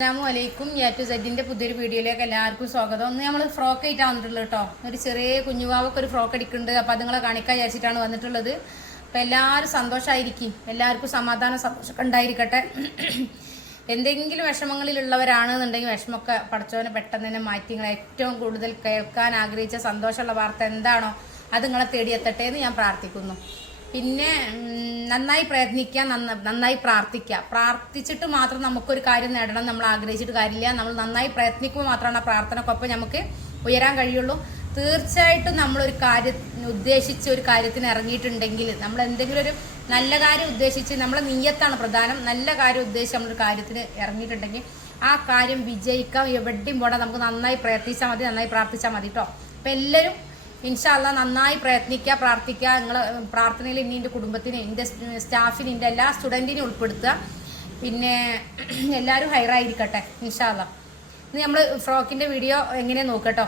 അസ്സലാമുഅലൈക്കും. A to സെഡിന്റെ പുതിയൊരു വീഡിയോയിലേക്ക് എല്ലാവർക്കും സ്വാഗതം. ഒന്ന് നമ്മൾ ഫ്രോക്ക് ആയിട്ടാണ് വന്നിട്ടുള്ളത് കേട്ടോ. ഒരു ചെറിയ കുഞ്ഞുവാവൊക്കെ ഒരു ഫ്രോക്ക് അടിക്കുന്നുണ്ട്. അപ്പം അതുങ്ങളെ കാണിക്കാൻ വിചാരിച്ചിട്ടാണ് വന്നിട്ടുള്ളത്. അപ്പം എല്ലാവരും സന്തോഷമായിരിക്കും, എല്ലാവർക്കും സന്തോഷമൊക്കെ ഉണ്ടായിരിക്കട്ടെ. എന്തെങ്കിലും വിഷമങ്ങളിലുള്ളവരാണെന്നുണ്ടെങ്കിൽ വിഷമമൊക്കെ പഠിച്ചവനെ പെട്ടെന്ന് തന്നെ മാറ്റി നിങ്ങൾ ഏറ്റവും കൂടുതൽ കേൾക്കാൻ ആഗ്രഹിച്ച സന്തോഷമുള്ള വാർത്ത എന്താണോ അത് നിങ്ങളെ തേടിയെത്തട്ടെ എന്ന് ഞാൻ പ്രാർത്ഥിക്കുന്നു. പിന്നെ നന്നായി പ്രയത്നിക്കുക, നന്നായി പ്രാർത്ഥിച്ചിട്ട് മാത്രം നമുക്കൊരു കാര്യം നേടണം നമ്മൾ ആഗ്രഹിച്ചിട്ട് കാര്യമില്ല. നമ്മൾ നന്നായി പ്രയത്നിക്കുമ്പോൾ മാത്രമാണ് ആ പ്രാർത്ഥനക്കൊപ്പം നമുക്ക് ഉയരാൻ കഴിയുള്ളൂ. തീർച്ചയായിട്ടും നമ്മളൊരു കാര്യം ഉദ്ദേശിച്ച് ഒരു കാര്യത്തിന് ഇറങ്ങിയിട്ടുണ്ടെങ്കിൽ, നമ്മൾ എന്തെങ്കിലും ഒരു നല്ല കാര്യം ഉദ്ദേശിച്ച്, നമ്മളെ നിയ്യത്താണ് പ്രധാനം, നല്ല കാര്യം ഉദ്ദേശിച്ച് നമ്മളൊരു കാര്യത്തിന് ഇറങ്ങിയിട്ടുണ്ടെങ്കിൽ ആ കാര്യം വിജയിക്കാം. എവിടെയും പോടാ, നമുക്ക് നന്നായി പ്രയത്നിച്ചാൽ മതി, നന്നായി പ്രാർത്ഥിച്ചാൽ മതി കേട്ടോ. അപ്പം എല്ലാവരും ഇൻഷാ അല്ലാഹ് നന്നായി പ്രയത്നിക്കുക, പ്രാർത്ഥിക്കുക. നിങ്ങൾ പ്രാർത്ഥനയിൽ ഇനി എൻ്റെ കുടുംബത്തിന്, എൻ്റെ സ്റ്റാഫിന്, എൻ്റെ എല്ലാ സ്റ്റുഡൻറ്റിനെയും ഉൾപ്പെടുത്തുക. പിന്നെ എല്ലാവരും ഹൈറായിരിക്കട്ടെ ഇൻഷാ അല്ലാഹ്. ഇനി നമ്മൾ ഫ്രോക്കിൻ്റെ വീഡിയോ എങ്ങനെയാണ് നോക്കട്ടോ.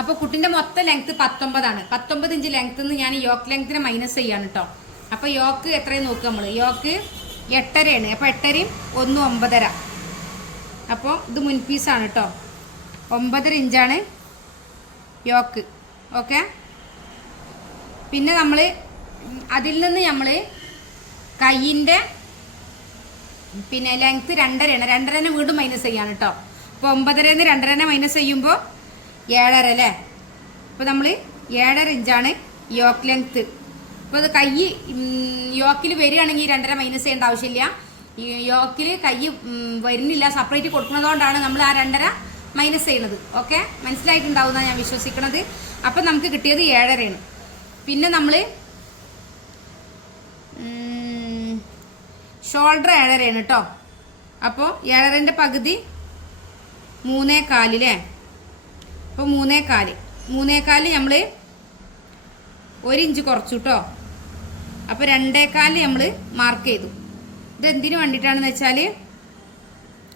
അപ്പോൾ കുട്ടിൻ്റെ മൊത്തം ലെങ്ത്ത് 19 ആണ്. 19 ഇഞ്ച് ലെങ്ത്ത് നിന്ന് ഞാൻ യോക്ക് ലെങ്ത്തിനെ മൈനസ് ചെയ്യാണ് കേട്ടോ. അപ്പോൾ യോക്ക് എത്രയും നോക്കുക നമ്മൾ. യോക്ക് 8.5 ആണ്. അപ്പോൾ 8.5 1 9.5. അപ്പോൾ ഇത് മുൻപീസാണ് കേട്ടോ. 9.5 ഇഞ്ചാണ് യോക്ക്. ഓക്കെ. പിന്നെ നമ്മൾ അതിൽ നിന്ന് നമ്മൾ കൈയിൻ്റെ പിന്നെ ലെങ്ത്ത് 2.5 ആണ്. 2.5 വീണ്ടും മൈനസ് ചെയ്യാണ് കേട്ടോ. അപ്പോൾ 9.5 2.5 മൈനസ് ചെയ്യുമ്പോൾ 7.5 അല്ലേ. അപ്പോൾ നമ്മൾ 7.5 ഇഞ്ചാണ് യോക്ക് ലെങ്ത്ത്. അപ്പോൾ അത് കൈ യോക്കിൽ വരികയാണെങ്കിൽ 2.5 മൈനസ് ചെയ്യേണ്ട ആവശ്യമില്ല. ഈ യോക്കിൽ കൈ വരുന്നില്ല, സെപ്പറേറ്റ് കൊടുക്കുന്നതുകൊണ്ടാണ് നമ്മൾ ആ 2.5 മൈനസ് ചെയ്യുന്നത്. ഓക്കെ, മനസ്സിലായിട്ടുണ്ടാവുമെന്നാണ് ഞാൻ വിശ്വസിക്കുന്നത്. അപ്പം നമുക്ക് കിട്ടിയത് 7.5 ആണ്. പിന്നെ നമ്മൾ ഷോൾഡർ 7.5 ആണ് കേട്ടോ. അപ്പോൾ 7.5ൻ്റെ പകുതി 3.4 അല്ലേ. അപ്പോൾ 3.4 നമ്മൾ 1 ഇഞ്ച് കുറച്ചു കേട്ടോ. അപ്പോൾ 2.4 നമ്മൾ മാർക്ക് ചെയ്തു. ഇത് എന്തിനു വേണ്ടിയിട്ടാണെന്ന് വെച്ചാൽ,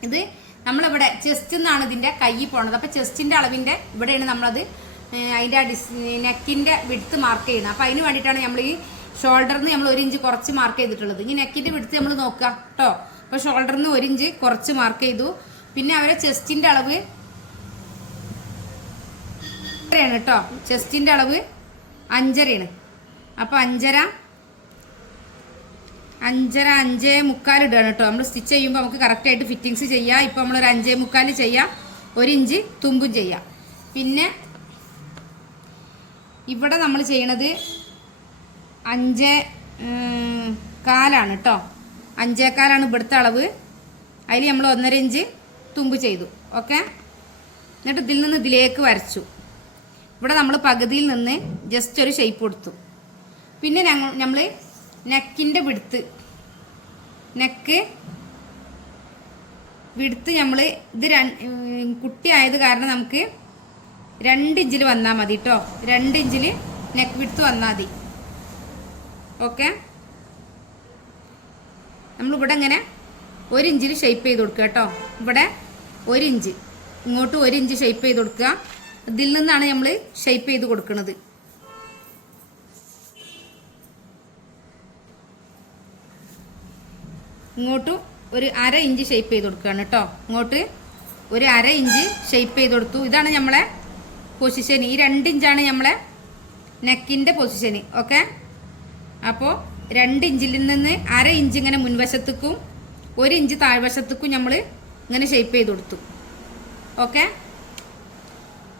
ഇത് നമ്മളിവിടെ ചെസ്റ്റിൽ നിന്നാണ് ഇതിൻ്റെ കൈ പോണത്. അപ്പോൾ ചെസ്റ്റിൻ്റെ അളവിൻ്റെ ഇവിടെയാണ് നമ്മളത് അതിൻ്റെ നെക്കിൻ്റെ വിഡ്ത്ത് മാർക്ക് ചെയ്യുന്നത്. അപ്പോൾ അതിന് വേണ്ടിയിട്ടാണ് നമ്മൾ ഈ ഷോൾഡറിൽ നിന്ന് നമ്മൾ 1 ഇഞ്ച് കുറച്ച് മാർക്ക് ചെയ്തിട്ടുള്ളത്. ഈ നെക്കിൻ്റെ വിഡ്ത്ത് നമ്മൾ നോക്കുക കേട്ടോ. അപ്പോൾ ഷോൾഡറിൽ നിന്ന് 1 ഇഞ്ച് കുറച്ച് മാർക്ക് ചെയ്തു. പിന്നെ അവരെ ചെസ്റ്റിൻ്റെ അളവ് ആണ് കേട്ടോ. ചെസ്റ്റിൻ്റെ അളവ് 5.5 ആണ്. അപ്പോൾ 5.5 5.45 ഇടുകയാണ് കേട്ടോ. നമ്മൾ സ്റ്റിച്ച് ചെയ്യുമ്പോൾ നമുക്ക് കറക്റ്റായിട്ട് ഫിറ്റിങ്സ് ചെയ്യാം. ഇപ്പോൾ നമ്മളൊരു 5.45 ചെയ്യാം, 1 ഇഞ്ച് തുമ്പും ചെയ്യാം. പിന്നെ ഇവിടെ നമ്മൾ ചെയ്യണത് 5.4 കേട്ടോ. 5.4 ഇവിടുത്തെ അളവ്. അതിൽ നമ്മൾ 1.5 ഇഞ്ച് തുമ്പ് ചെയ്തു. ഓക്കെ. എന്നിട്ട് ഇതിൽ നിന്ന് ഇതിലേക്ക് വരച്ചു. ഇവിടെ നമ്മൾ പകുതിയിൽ നിന്ന് ജസ്റ്റ് ഒരു ഷേപ്പ് കൊടുത്തു. പിന്നെ നമ്മൾ നെക്കിൻ്റെ നെക്ക് വിടുത്ത് നമ്മൾ ഇത് കുട്ടിയായത് കാരണം നമുക്ക് 2 ഇഞ്ചിൽ വന്നാൽ മതി കേട്ടോ. 2 ഇഞ്ചിൽ നെക്ക് വിടുത്ത് വന്നാൽ മതി. ഓക്കെ. നമ്മളിവിടെ ഇങ്ങനെ 1 ഇഞ്ചിൽ ഷേപ്പ് ചെയ്ത് കൊടുക്കുക കേട്ടോ. ഇവിടെ 1 ഇഞ്ച്, ഇങ്ങോട്ട് 1 ഇഞ്ച് ഷേപ്പ് ചെയ്ത് കൊടുക്കുക. ഇതിൽ നിന്നാണ് നമ്മൾ ഷേപ്പ് ചെയ്ത് കൊടുക്കുന്നത്. ഇങ്ങോട്ട് ഒരു 1/2 ഇഞ്ച് ഷേപ്പ് ചെയ്ത് കൊടുക്കുകയാണ് കേട്ടോ. ഇങ്ങോട്ട് ഒരു 1/2 ഇഞ്ച് ഷേപ്പ് ചെയ്ത് കൊടുത്തു. ഇതാണ് നമ്മളെ പൊസിഷൻ. ഈ 2 ഇഞ്ചാണ് നമ്മളെ നെക്കിൻ്റെ പൊസിഷന്. ഓക്കെ. അപ്പോൾ 2 ഇഞ്ചിൽ നിന്ന് 1/2 ഇഞ്ച് ഇങ്ങനെ മുൻവശത്തേക്കും 1 ഇഞ്ച് താഴ്വശത്തേക്കും നമ്മൾ ഇങ്ങനെ ഷേപ്പ് ചെയ്ത് കൊടുത്തു. ഓക്കെ.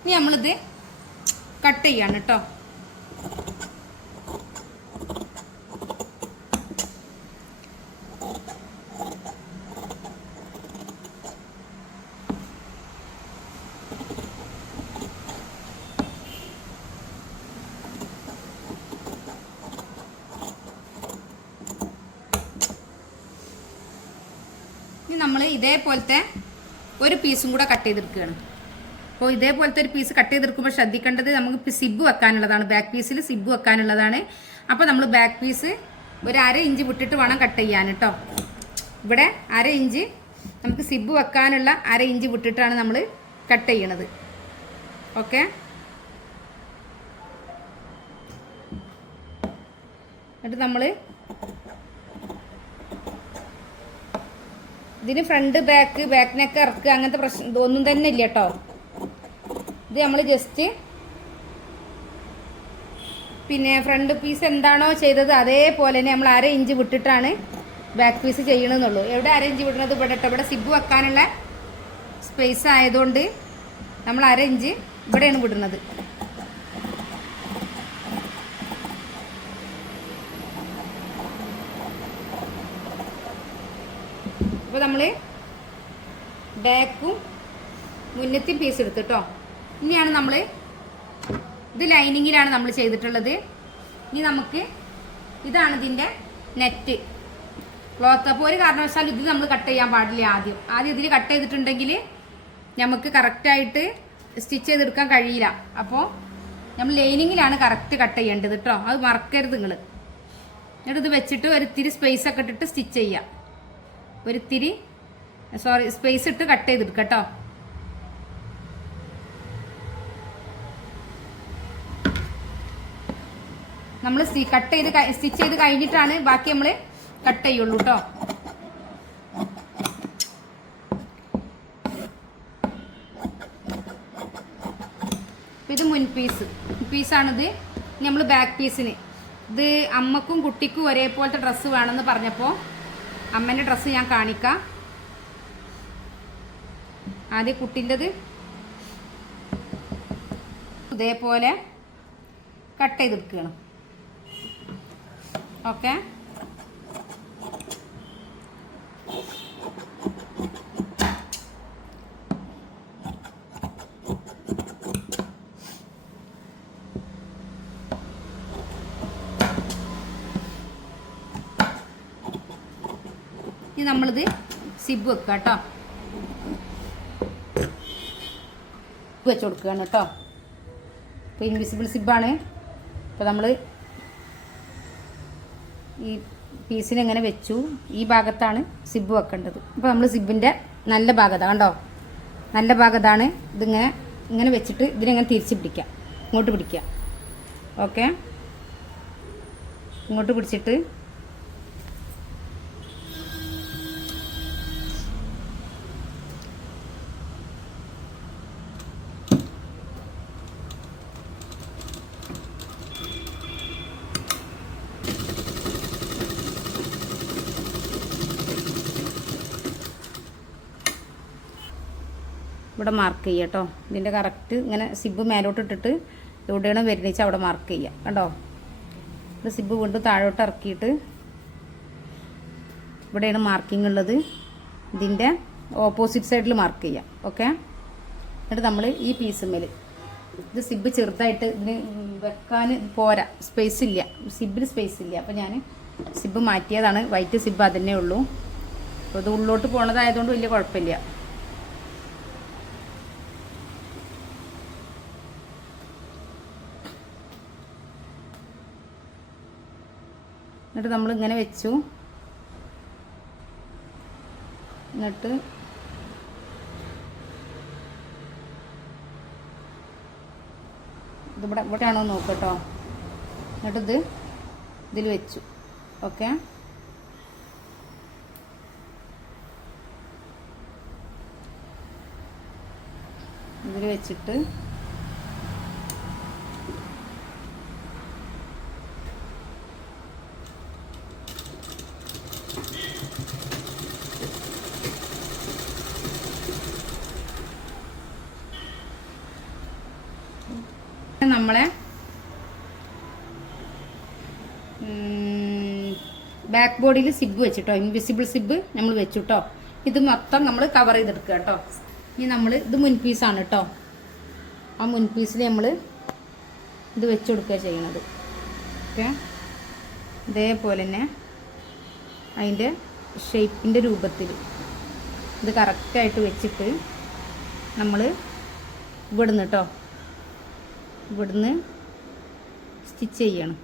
ഇനി നമ്മളിത് കട്ട് ചെയ്യാണ് കേട്ടോ. ഇനി നമ്മൾ ഇതേപോലത്തെ ഒരു പീസും കൂടെ കട്ട് ചെയ്തെടുക്കുകയാണ്. അപ്പോൾ ഇതേപോലത്തെ ഒരു പീസ് കട്ട് ചെയ്തെടുക്കുമ്പോൾ ശ്രദ്ധിക്കേണ്ടത്, നമുക്ക് സിബ് വെക്കാനുള്ളതാണ്. ബാക്ക് പീസിൽ സിബ് വെക്കാനുള്ളതാണ്. അപ്പോൾ നമ്മൾ ബാക്ക് പീസ് ഒരു 1/2 ഇഞ്ച് വിട്ടിട്ട് വേണം കട്ട് ചെയ്യാൻ കേട്ടോ. ഇവിടെ 1/2 ഇഞ്ച് നമുക്ക് സിബ് വെക്കാനുള്ള 1/2 ഇഞ്ച് വിട്ടിട്ടാണ് നമ്മൾ കട്ട് ചെയ്യണത്. ഓക്കെ. എന്നിട്ട് നമ്മൾ ഇതിന് ഫ്രണ്ട് ബാക്ക് നെക്ക് ഇറക്കുക അങ്ങനത്തെ പ്രശ്നം ഒന്നും തന്നെ ഇല്ല കേട്ടോ. ഇത് നമ്മൾ ജസ്റ്റ് പിന്നെ ഫ്രണ്ട് പീസ് എന്താണോ ചെയ്തത് അതേപോലെ തന്നെ നമ്മൾ 1/2 ഇഞ്ച് വിട്ടിട്ടാണ് ബാക്ക് പീസ് ചെയ്യണമെന്നുള്ളൂ. എവിടെ 1/2 ഇഞ്ച് വിടുന്നത്? ഇവിടെ കേട്ടോ. ഇവിടെ സിബ് വെക്കാനുള്ള സ്പേസ് ആയതുകൊണ്ട് നമ്മൾ 1/2 ഇഞ്ച് ഇവിടെയാണ് വിടുന്നത്. അപ്പോൾ നമ്മൾ ബാക്കും മുന്നത്തെയും പീസ് എടുത്ത് കേട്ടോ. ഇനിയാണ് നമ്മൾ ഇത് ലൈനിങ്ങിലാണ് നമ്മൾ ചെയ്തിട്ടുള്ളത്. ഇനി നമുക്ക് ഇതാണ് ഇതിൻ്റെ നെറ്റ് ക്ലോത്ത്. അപ്പോൾ ഒരു കാരണവശാലും ഇത് നമ്മൾ കട്ട് ചെയ്യാൻ പാടില്ല. ആദ്യം ഇതിൽ കട്ട് ചെയ്തിട്ടുണ്ടെങ്കിൽ നമുക്ക് കറക്റ്റായിട്ട് സ്റ്റിച്ച് ചെയ്തെടുക്കാൻ കഴിയില്ല. അപ്പോൾ നമ്മൾ ലൈനിങ്ങിലാണ് കറക്റ്റ് കട്ട് ചെയ്യേണ്ടത് കേട്ടോ. അത് മറക്കരുത് നിങ്ങൾ. എന്നിട്ട് ഇത് വെച്ചിട്ട് ഒരിത്തിരി സ്പേസ് ഒക്കെ ഇട്ടിട്ട് സ്റ്റിച്ച് ചെയ്യാം. ഒരിത്തിരി സ്പേസ് ഇട്ട് കട്ട് ചെയ്തെടുക്കാം കേട്ടോ. നമ്മൾ സ്റ്റിച്ച് ചെയ്ത് കഴിഞ്ഞിട്ടാണ് ബാക്കി നമ്മൾ കട്ട് ചെയ്യുള്ളൂ കേട്ടോ. ഇത് മുൻ പീസാണിത്. നമ്മൾ ബാക്ക് പീസിന് ഇത് അമ്മക്കും കുട്ടിക്കും ഒരേപോലത്തെ ഡ്രസ്സ് വേണമെന്ന് പറഞ്ഞപ്പോൾ അമ്മേൻ്റെ ഡ്രസ്സ് ഞാൻ കാണിക്കാം. ആദ്യം കുട്ടിൻ്റെത് ഇതേപോലെ കട്ട് ചെയ്തെടുക്കുകയാണ്. ഓക്കെ, ഇനി നമ്മളിത് സിബ് വെക്കുക കേട്ടോ. വെച്ച് കൊടുക്കുകയാണ് കേട്ടോ. ഇപ്പോൾ ഇൻവിസിബിൾ സിബാണ്. ഇപ്പോൾ നമ്മൾ ഈ പീസിനെ ഇങ്ങനെ വെച്ചു. ഈ ഭാഗത്താണ് സിബ് വെക്കേണ്ടത്. അപ്പോൾ നമ്മൾ സിബിൻ്റെ നല്ല ഭാഗത്താണ് കണ്ടോ, നല്ല ഭാഗത്താണ്. ഇങ്ങനെ വെച്ചിട്ട് ഇതിനെങ്ങനെ തിരിച്ച് പിടിക്കാം, ഇങ്ങോട്ട് പിടിക്കുക. ഓക്കെ, ഇങ്ങോട്ട് പിടിച്ചിട്ട് ഇവിടെ മാർക്ക് ചെയ്യുക കേട്ടോ. ഇതിൻ്റെ കറക്റ്റ് ഇങ്ങനെ സിബ് മേലോട്ട് ഇട്ടിട്ട് എവിടെയാണ് വരുന്നേച്ചാൽ അവിടെ മാർക്ക് ചെയ്യുക കേട്ടോ. ഇത് സിബ് വീണ്ടും താഴോട്ട് ഇറക്കിയിട്ട് ഇവിടെയാണ് മാർക്കിംഗ് ഉള്ളത്. ഇതിൻ്റെ ഓപ്പോസിറ്റ് സൈഡിൽ മാർക്ക് ചെയ്യാം. ഓക്കെ, എന്നിട്ട് നമ്മൾ ഈ പീസുമ്മേൽ ഇത് സിബ് ചെറുതായിട്ട് ഇതിന് വെക്കാൻ പോരാ, സ്പേസ് ഇല്ല, സിബിന് സ്പേസ് ഇല്ല. അപ്പോൾ ഞാൻ സിബ് മാറ്റിയതാണ്. വൈറ്റ് സിബ് അതന്നെ ഉള്ളൂ. അപ്പോൾ ഇത് ഉള്ളോട്ട് പോണതായതുകൊണ്ട് വലിയ കുഴപ്പമില്ല. എന്നിട്ട് നമ്മൾ ഇങ്ങനെ വെച്ചു. എന്നിട്ട് ഇവിടെയാണോ നോക്കട്ടോ. എന്നിട്ട് ഇതിൽ വെച്ചു. ഓക്കെ, ഇതിൽ വെച്ചിട്ട് നമ്മളെ ബാക്ക് ബോഡിയിൽ സിബ് വെച്ചിട്ടോ, ഇൻവിസിബിൾ സിബ് നമ്മൾ വെച്ചിട്ടോ. ഇത് മൊത്തം നമ്മൾ കവർ ചെയ്തെടുക്കുക കേട്ടോ. ഇനി നമ്മൾ ഇത് മുൻപീസാണ് കേട്ടോ. ആ മുൻപീസിൽ നമ്മൾ ഇത് വെച്ച് കൊടുക്കുക ചെയ്യണത്. ഓക്കെ, ഇതേപോലെ തന്നെ അതിൻ്റെ ഷേപ്പിൻ്റെ രൂപത്തിൽ ഇത് കറക്റ്റായിട്ട് വെച്ചിട്ട് നമ്മൾ ഇവിടുന്ന് കേട്ടോ, ഇവിടുന്ന് സ്റ്റിച്ച് ചെയ്യണം.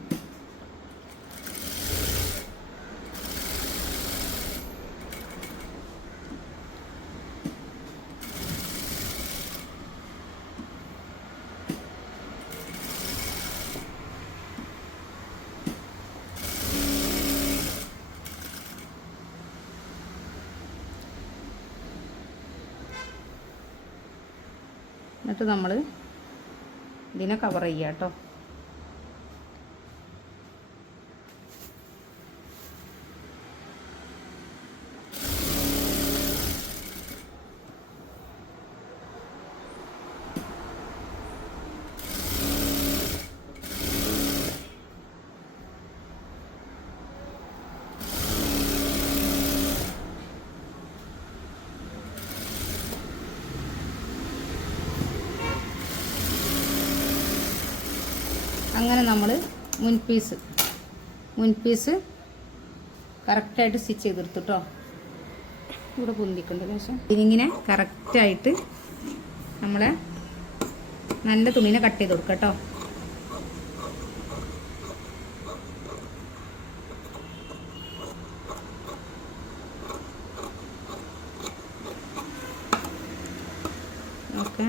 എന്നിട്ട് നമ്മൾ ഇതിനെ കവർ ചെയ്യുക കേട്ടോ. അങ്ങനെ നമ്മൾ മുൻപീസ് കറക്റ്റായിട്ട് സ്റ്റിച്ച് ചെയ്തെടുത്തു കേട്ടോ. ഇവിടെ പൊന്തിക്കുണ്ട് ശേഷം ഇതിങ്ങനെ കറക്റ്റായിട്ട് നമ്മളെ നല്ല തുണീനെ കട്ട് ചെയ്ത് കൊടുക്കാം കേട്ടോ. ഓക്കെ,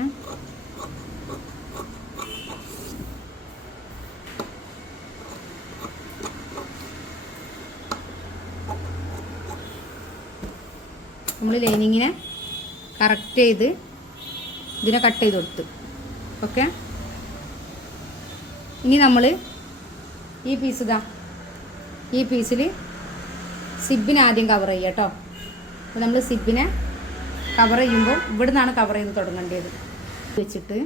നമ്മൾ ലൈനിങ്ങിനെ കറക്റ്റ് ചെയ്ത് ഇതിനെ കട്ട് ചെയ്ത് കൊടുത്തു. ഓക്കെ, ഇനി നമ്മൾ ഈ പീസിൽ സിബിനെ ആദ്യം കവർ ചെയ്യുക കേട്ടോ. അപ്പോൾ നമ്മൾ സിബിനെ കവർ ചെയ്യുമ്പോൾ ഇവിടെ നിന്നാണ് കവർ ചെയ്ത് തുടങ്ങേണ്ടത്. വെച്ചിട്ട്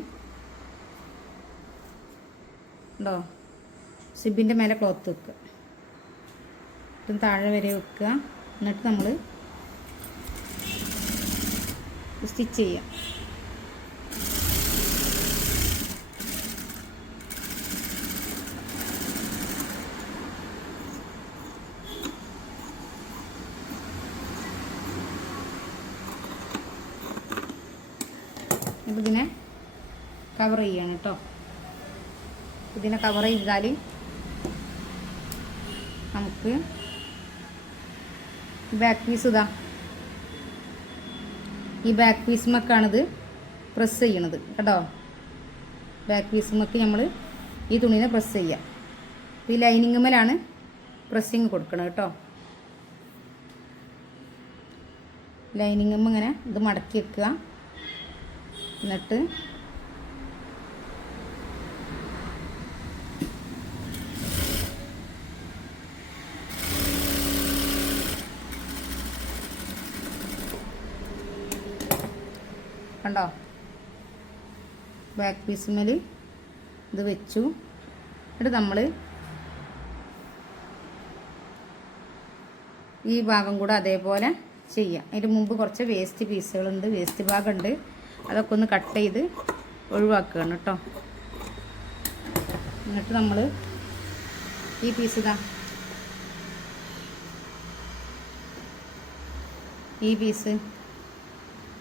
ഉണ്ടോ സിബിൻ്റെ മേലെ ക്ലോത്ത് വെക്കുക, ഇതും താഴെ വരെ വെക്കുക. എന്നിട്ട് നമ്മൾ സ്റ്റിച്ച് ചെയ്യാം. ഇതിനെ കവർ ചെയ്യണം കേട്ടോ. ഇതിനെ കവർ ചെയ്താൽ നമുക്ക് ബാക്ക് പീസ് ഈ ബാക്ക് പീസുമൊക്കെയാണിത് പ്രസ് ചെയ്യണത് കേട്ടോ. ബാക്ക് പീസുമൊക്കെ നമ്മൾ ഈ തുണീനെ പ്രസ് ചെയ്യുക. ഈ ലൈനിങ്ങുമേലാണ് പ്രസ്സിങ് കൊടുക്കണം കേട്ടോ. ലൈനിങ്ങുമ്മ ഇങ്ങനെ ഇത് മടക്കി വെക്കുക. എന്നിട്ട് കണ്ടോ ബാക്ക് പീസുമേൽ ഇത് വെച്ചു. എന്നിട്ട് നമ്മൾ ഈ ഭാഗം കൂടെ അതേപോലെ ചെയ്യാം. അതിന് മുമ്പ് കുറച്ച് വേസ്റ്റ് പീസുകളുണ്ട്, വേസ്റ്റ് ഭാഗമുണ്ട്, അതൊക്കെ ഒന്ന് കട്ട് ചെയ്ത് ഒഴിവാക്കുകയാണ് കേട്ടോ. എന്നിട്ട് നമ്മൾ ഈ പീസ്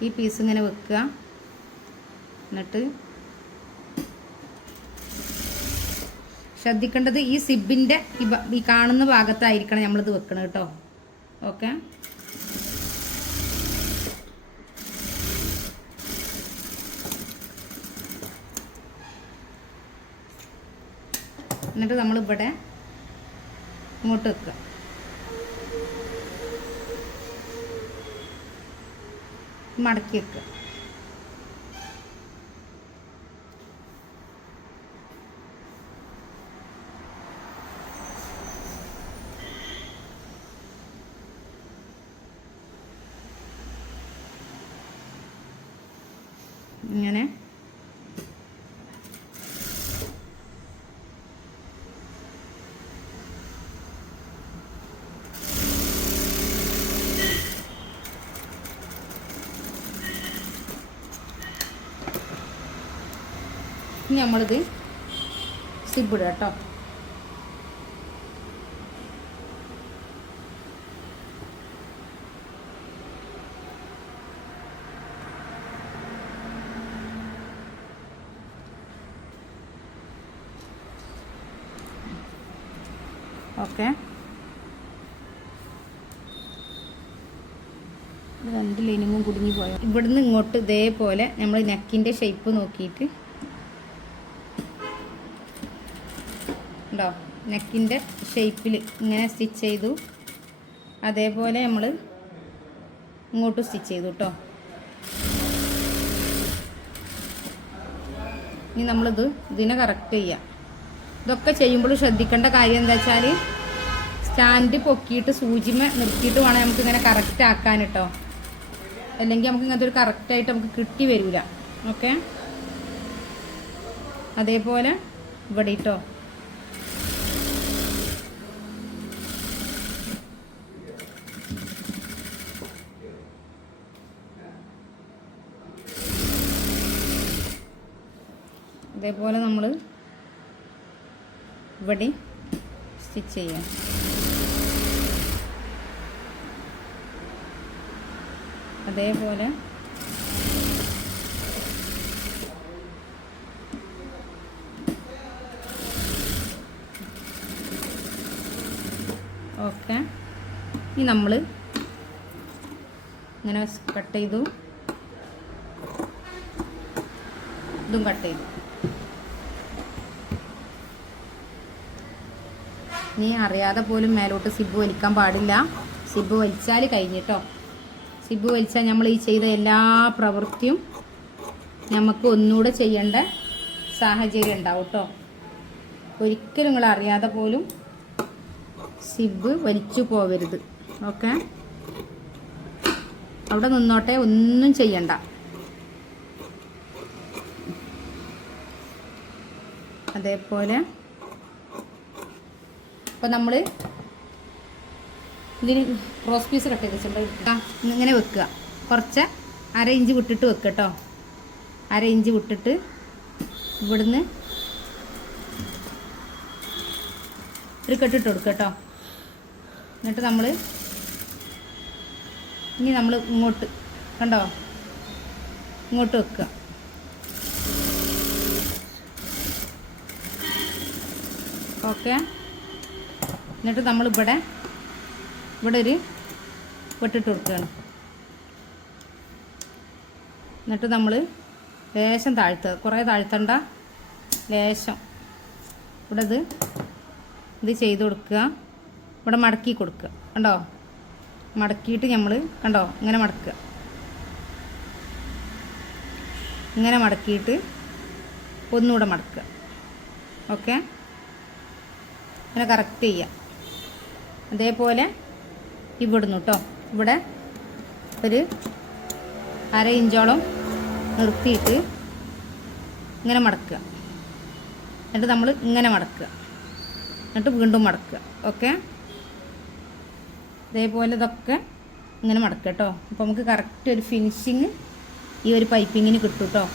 ഈ പീസ് ഇങ്ങനെ വെക്കുക. എന്നിട്ട് ശ്രദ്ധിക്കേണ്ടത് ഈ സിബിൻ്റെ ഈ കാണുന്ന ഭാഗത്തായിരിക്കണം നമ്മളിത് വെക്കണം കേട്ടോ. ഓക്കെ, എന്നിട്ട് നമ്മളിവിടെ ഇങ്ങോട്ട് വെക്കുക. മടക്കി വെക്കുക. ഇങ്ങനെ ഇനി നമ്മളിത് സിബ് ഇടുക കേട്ടോ. ഓക്കെ, രണ്ട് ലൈനിങ്ങും കുടുങ്ങി പോയോ. ഇവിടുന്ന് ഇങ്ങോട്ട് ഇതേപോലെ നമ്മൾ നെക്കിൻ്റെ ഷേപ്പ് നോക്കിയിട്ട് ഉണ്ടോ, നെക്കിൻ്റെ ഷേപ്പിൽ ഇങ്ങനെ സ്റ്റിച്ച് ചെയ്തു. അതേപോലെ നമ്മൾ ഇങ്ങോട്ട് സ്റ്റിച്ച് ചെയ്തു കേട്ടോ. ഇനി നമ്മളിത് ഇതിനെ കറക്റ്റ് ചെയ്യാം. ഇതൊക്കെ ചെയ്യുമ്പോൾ ശ്രദ്ധിക്കേണ്ട കാര്യം എന്താ വെച്ചാൽ സ്റ്റാൻഡ് പൊക്കിയിട്ട് സൂചിമ നിർത്തിയിട്ട് വേണം നമുക്കിങ്ങനെ കറക്റ്റ് ആക്കാൻ കേട്ടോ. അല്ലെങ്കിൽ നമുക്ക് ഇങ്ങനത്തെ ഒരു കറക്റ്റായിട്ട് നമുക്ക് കിട്ടി വരില്ല. ഓക്കെ, അതേപോലെ ഇവിടെ കേട്ടോ. അതേപോലെ നമ്മൾ ഇവിടെ സ്റ്റിച്ച് ചെയ്യാം. അതേപോലെ ഓക്കെ. ഇനി നമ്മൾ ഇങ്ങനെ കട്ട് ചെയ്തു, ഇതും കട്ട് ചെയ്തു. ഇനി അറിയാതെ പോലും മേലോട്ട് സിബ് വലിക്കാൻ പാടില്ല. സിബ് വലിച്ചാൽ കഴിഞ്ഞിട്ടോ. സിബ് വലിച്ചാൽ നമ്മൾ ഈ ചെയ്ത എല്ലാ പ്രവൃത്തിയും നമുക്ക് ഒന്നുകൂടെ ചെയ്യേണ്ട സാഹചര്യം ഉണ്ടാവും കേട്ടോ. ഒരിക്കലും നിങ്ങൾ അറിയാതെ പോലും സിബ് വലിച്ചു പോവരുത്. ഓക്കെ, അവിടെ നിന്നോട്ടെ, ഒന്നും ചെയ്യണ്ട. അതേപോലെ അപ്പോൾ നമ്മൾ ഇതിന് ക്രോസ് പീസ് കട്ട് ചെയ്തിട്ടുണ്ട്. ഇങ്ങനെ വെക്കുക, കുറച്ച് 1/2 ഇഞ്ച് വിട്ടിട്ട് വെക്കുക കേട്ടോ. 1/2 ഇഞ്ച് വിട്ടിട്ട് ഇവിടുന്ന് ഒരു കെട്ടിട്ട് കൊടുക്കുക കേട്ടോ. എന്നിട്ട് ഇനി നമ്മൾ ഇങ്ങോട്ട് കണ്ടോ, ഇങ്ങോട്ട് വെക്കുക. ഓക്കെ, എന്നിട്ട് നമ്മളിവിടെ ഒരു വെട്ടിട്ട് കൊടുക്കുകയാണ്. എന്നിട്ട് നമ്മൾ ലേശം താഴ്ത്തുക, കുറേ താഴ്ത്തണ്ട, ലേശം ഇവിടെ ഇത് ചെയ്ത് കൊടുക്കുക. ഇവിടെ മടക്കി കൊടുക്കുക കണ്ടോ. മടക്കിയിട്ട് നമ്മൾ കണ്ടോ ഇങ്ങനെ മടക്കുക. ഇങ്ങനെ മടക്കിയിട്ട് ഒന്നുകൂടെ മടക്കുക. ഓക്കെ, ഇങ്ങനെ കറക്റ്റ് ചെയ്യുക. അതേപോലെ ഇവിടുന്ന് കേട്ടോ, ഇവിടെ ഒരു 1/2 ഇഞ്ചോളം നിർത്തിയിട്ട് ഇങ്ങനെ മടക്കുക. എന്നിട്ട് നമ്മൾ ഇങ്ങനെ മടക്കുക, എന്നിട്ട് വീണ്ടും മടക്കുക. ഓക്കെ, അതേപോലെ ഇതൊക്കെ ഇങ്ങനെ മടക്കുക കേട്ടോ. അപ്പോൾ നമുക്ക് കറക്റ്റ് ഒരു ഫിനിഷിങ് ഈ ഒരു പൈപ്പിങ്ങിന് കിട്ടും കേട്ടോ.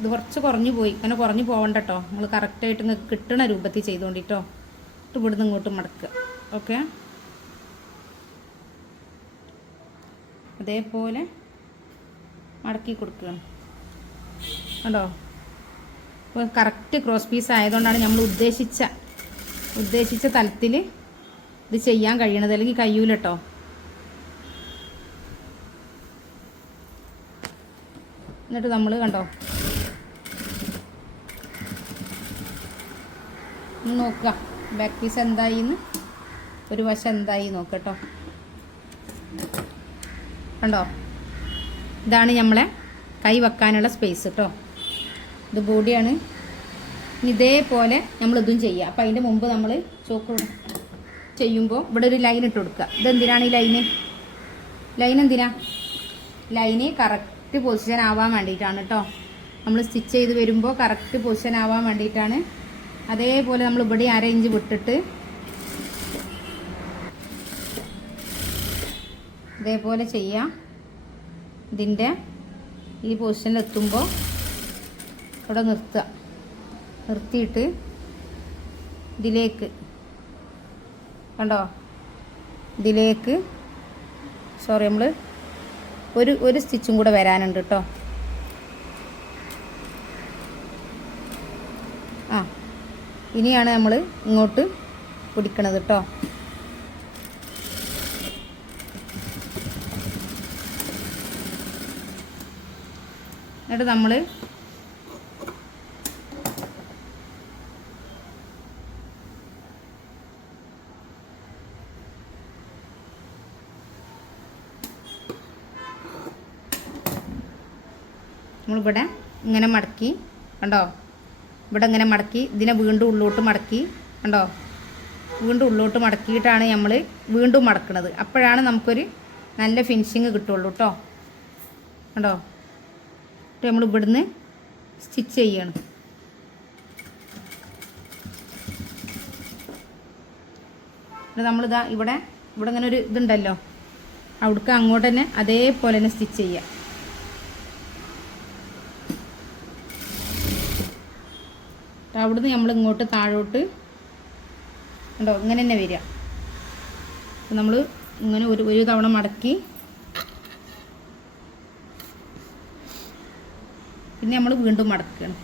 ഇത് കുറച്ച് കുറഞ്ഞു പോയി, അങ്ങനെ കുറഞ്ഞു പോകണ്ട കേട്ടോ. നമ്മൾ കറക്റ്റായിട്ട് നിങ്ങൾക്ക് കിട്ടണ രൂപത്തിൽ ചെയ്തുകൊണ്ടിട്ടോ. ഇവിടുന്ന് ഇങ്ങോട്ട് മടക്കുക. ഓക്കെ, അതേപോലെ മടക്കി കൊടുക്കുകയാണ് കണ്ടോ. അപ്പോൾ കറക്റ്റ് ക്രോസ് പീസ് ആയതുകൊണ്ടാണ് നമ്മൾ ഉദ്ദേശിച്ച തലത്തിൽ ഇത് ചെയ്യാൻ കഴിയണത്, അല്ലെങ്കിൽ കഴിയൂല കേട്ടോ. എന്നിട്ട് നമ്മൾ കണ്ടോ നോക്കുക ബാക്ക് പീസ് എന്തായിന്ന്, ഒരു വശം എന്തായി നോക്കട്ടോ. കണ്ടോ, ഇതാണ് നമ്മളെ കൈ വെക്കാനുള്ള സ്പേസ് കേട്ടോ. ഇത് ബോഡിയാണ്. ഇതേപോലെ നമ്മളിതും ചെയ്യുക. അപ്പോൾ അതിൻ്റെ മുമ്പ് നമ്മൾ ചോക്ക് ചെയ്യുമ്പോൾ ഇവിടെ ഒരു ലൈൻ ഇട്ട് കൊടുക്കുക. ഇതെന്തിനാണ് ഈ ലൈൻ എന്തിനാ? ലൈന് കറക്റ്റ് പൊസിഷൻ ആവാൻ വേണ്ടിയിട്ടാണ് കേട്ടോ. നമ്മൾ സ്റ്റിച്ച് ചെയ്ത് വരുമ്പോൾ കറക്റ്റ് പൊസിഷൻ ആവാൻ വേണ്ടിയിട്ടാണ്. അതേപോലെ നമ്മൾ ഇവിടെ 1/2 ഇഞ്ച് വിട്ടിട്ട് ഇതേപോലെ ചെയ്യാം. ഇതിൻ്റെ ഈ പൊസിഷനിൽ എത്തുമ്പോൾ ഇവിടെ നിർത്തിയിട്ട് ഇതിലേക്ക് കണ്ടോ, ഇതിലേക്ക് നമ്മൾ ഒരു സ്റ്റിച്ചും കൂടെ വരാനുണ്ട് കേട്ടോ. ഇനിയാണ് നമ്മൾ ഇങ്ങോട്ട് പിടിക്കണത് കേട്ടോ. എന്നിട്ട് നമ്മൾ നമ്മളിവിടെ ഇങ്ങനെ മടക്കി കണ്ടോ, ഇവിടെ ഇങ്ങനെ മടക്കി ഇതിനെ വീണ്ടും ഉള്ളോട്ട് മടക്കി കണ്ടോ, വീണ്ടും ഉള്ളോട്ട് മടക്കിയിട്ടാണ് നമ്മൾ വീണ്ടും മടക്കുന്നത്. അപ്പോഴാണ് നമുക്കൊരു നല്ല ഫിനിഷിങ് കിട്ടുള്ളൂ കേട്ടോ. കണ്ടോ, നമ്മൾ ഇവിടുന്ന് സ്റ്റിച്ച് ചെയ്യണം. നമ്മളിതാ ഇവിടെ ഇങ്ങനെ ഒരു ഇതുണ്ടല്ലോ, അവിടേക്ക് അങ്ങോട്ട് തന്നെ അതേപോലെ തന്നെ സ്റ്റിച്ച് ചെയ്യുക. അവിടുന്ന് നമ്മൾ ഇങ്ങോട്ട് താഴോട്ട് ഉണ്ടോ ഇങ്ങനെ തന്നെ വരിക. നമ്മൾ ഇങ്ങനെ ഒരു തവണ മടക്കി പിന്നെ നമ്മൾ വീണ്ടും മടക്കുകയാണ്.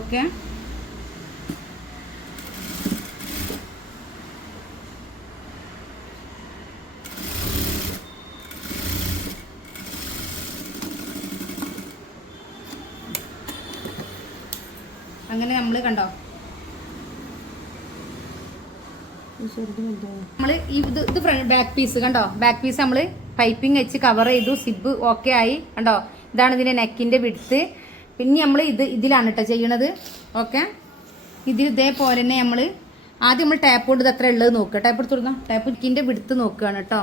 ഓക്കെ, അങ്ങനെ നമ്മൾ കണ്ടോ, നമ്മൾ ഇത് ബാക്ക് പീസ് കണ്ടോ, ബാക്ക് പീസ് നമ്മൾ പൈപ്പിംഗ് വെച്ച് കവർ ചെയ്തു, സിബ് ഓക്കെ ആയി കണ്ടോ. ഇതാണ് ഇതിൻ്റെ നെക്കിൻ്റെ വിഡ്ത്ത്. പിന്നെ നമ്മൾ ഇതിലാണ് കേട്ടോ ചെയ്യണത്. ഓക്കെ, ഇതിൽ ഇതേപോലെ തന്നെ നമ്മൾ ആദ്യം നമ്മൾ ടാപ്പ് കൊണ്ട് ഇത് എത്ര ഉള്ളത് നോക്കുക. ടാപ്പ് എടുത്ത് കൊടുക്കാം. ടാപ്പ് നെക്കിൻ്റെ വിഡ്ത്ത് നോക്കുകയാണ് കേട്ടോ.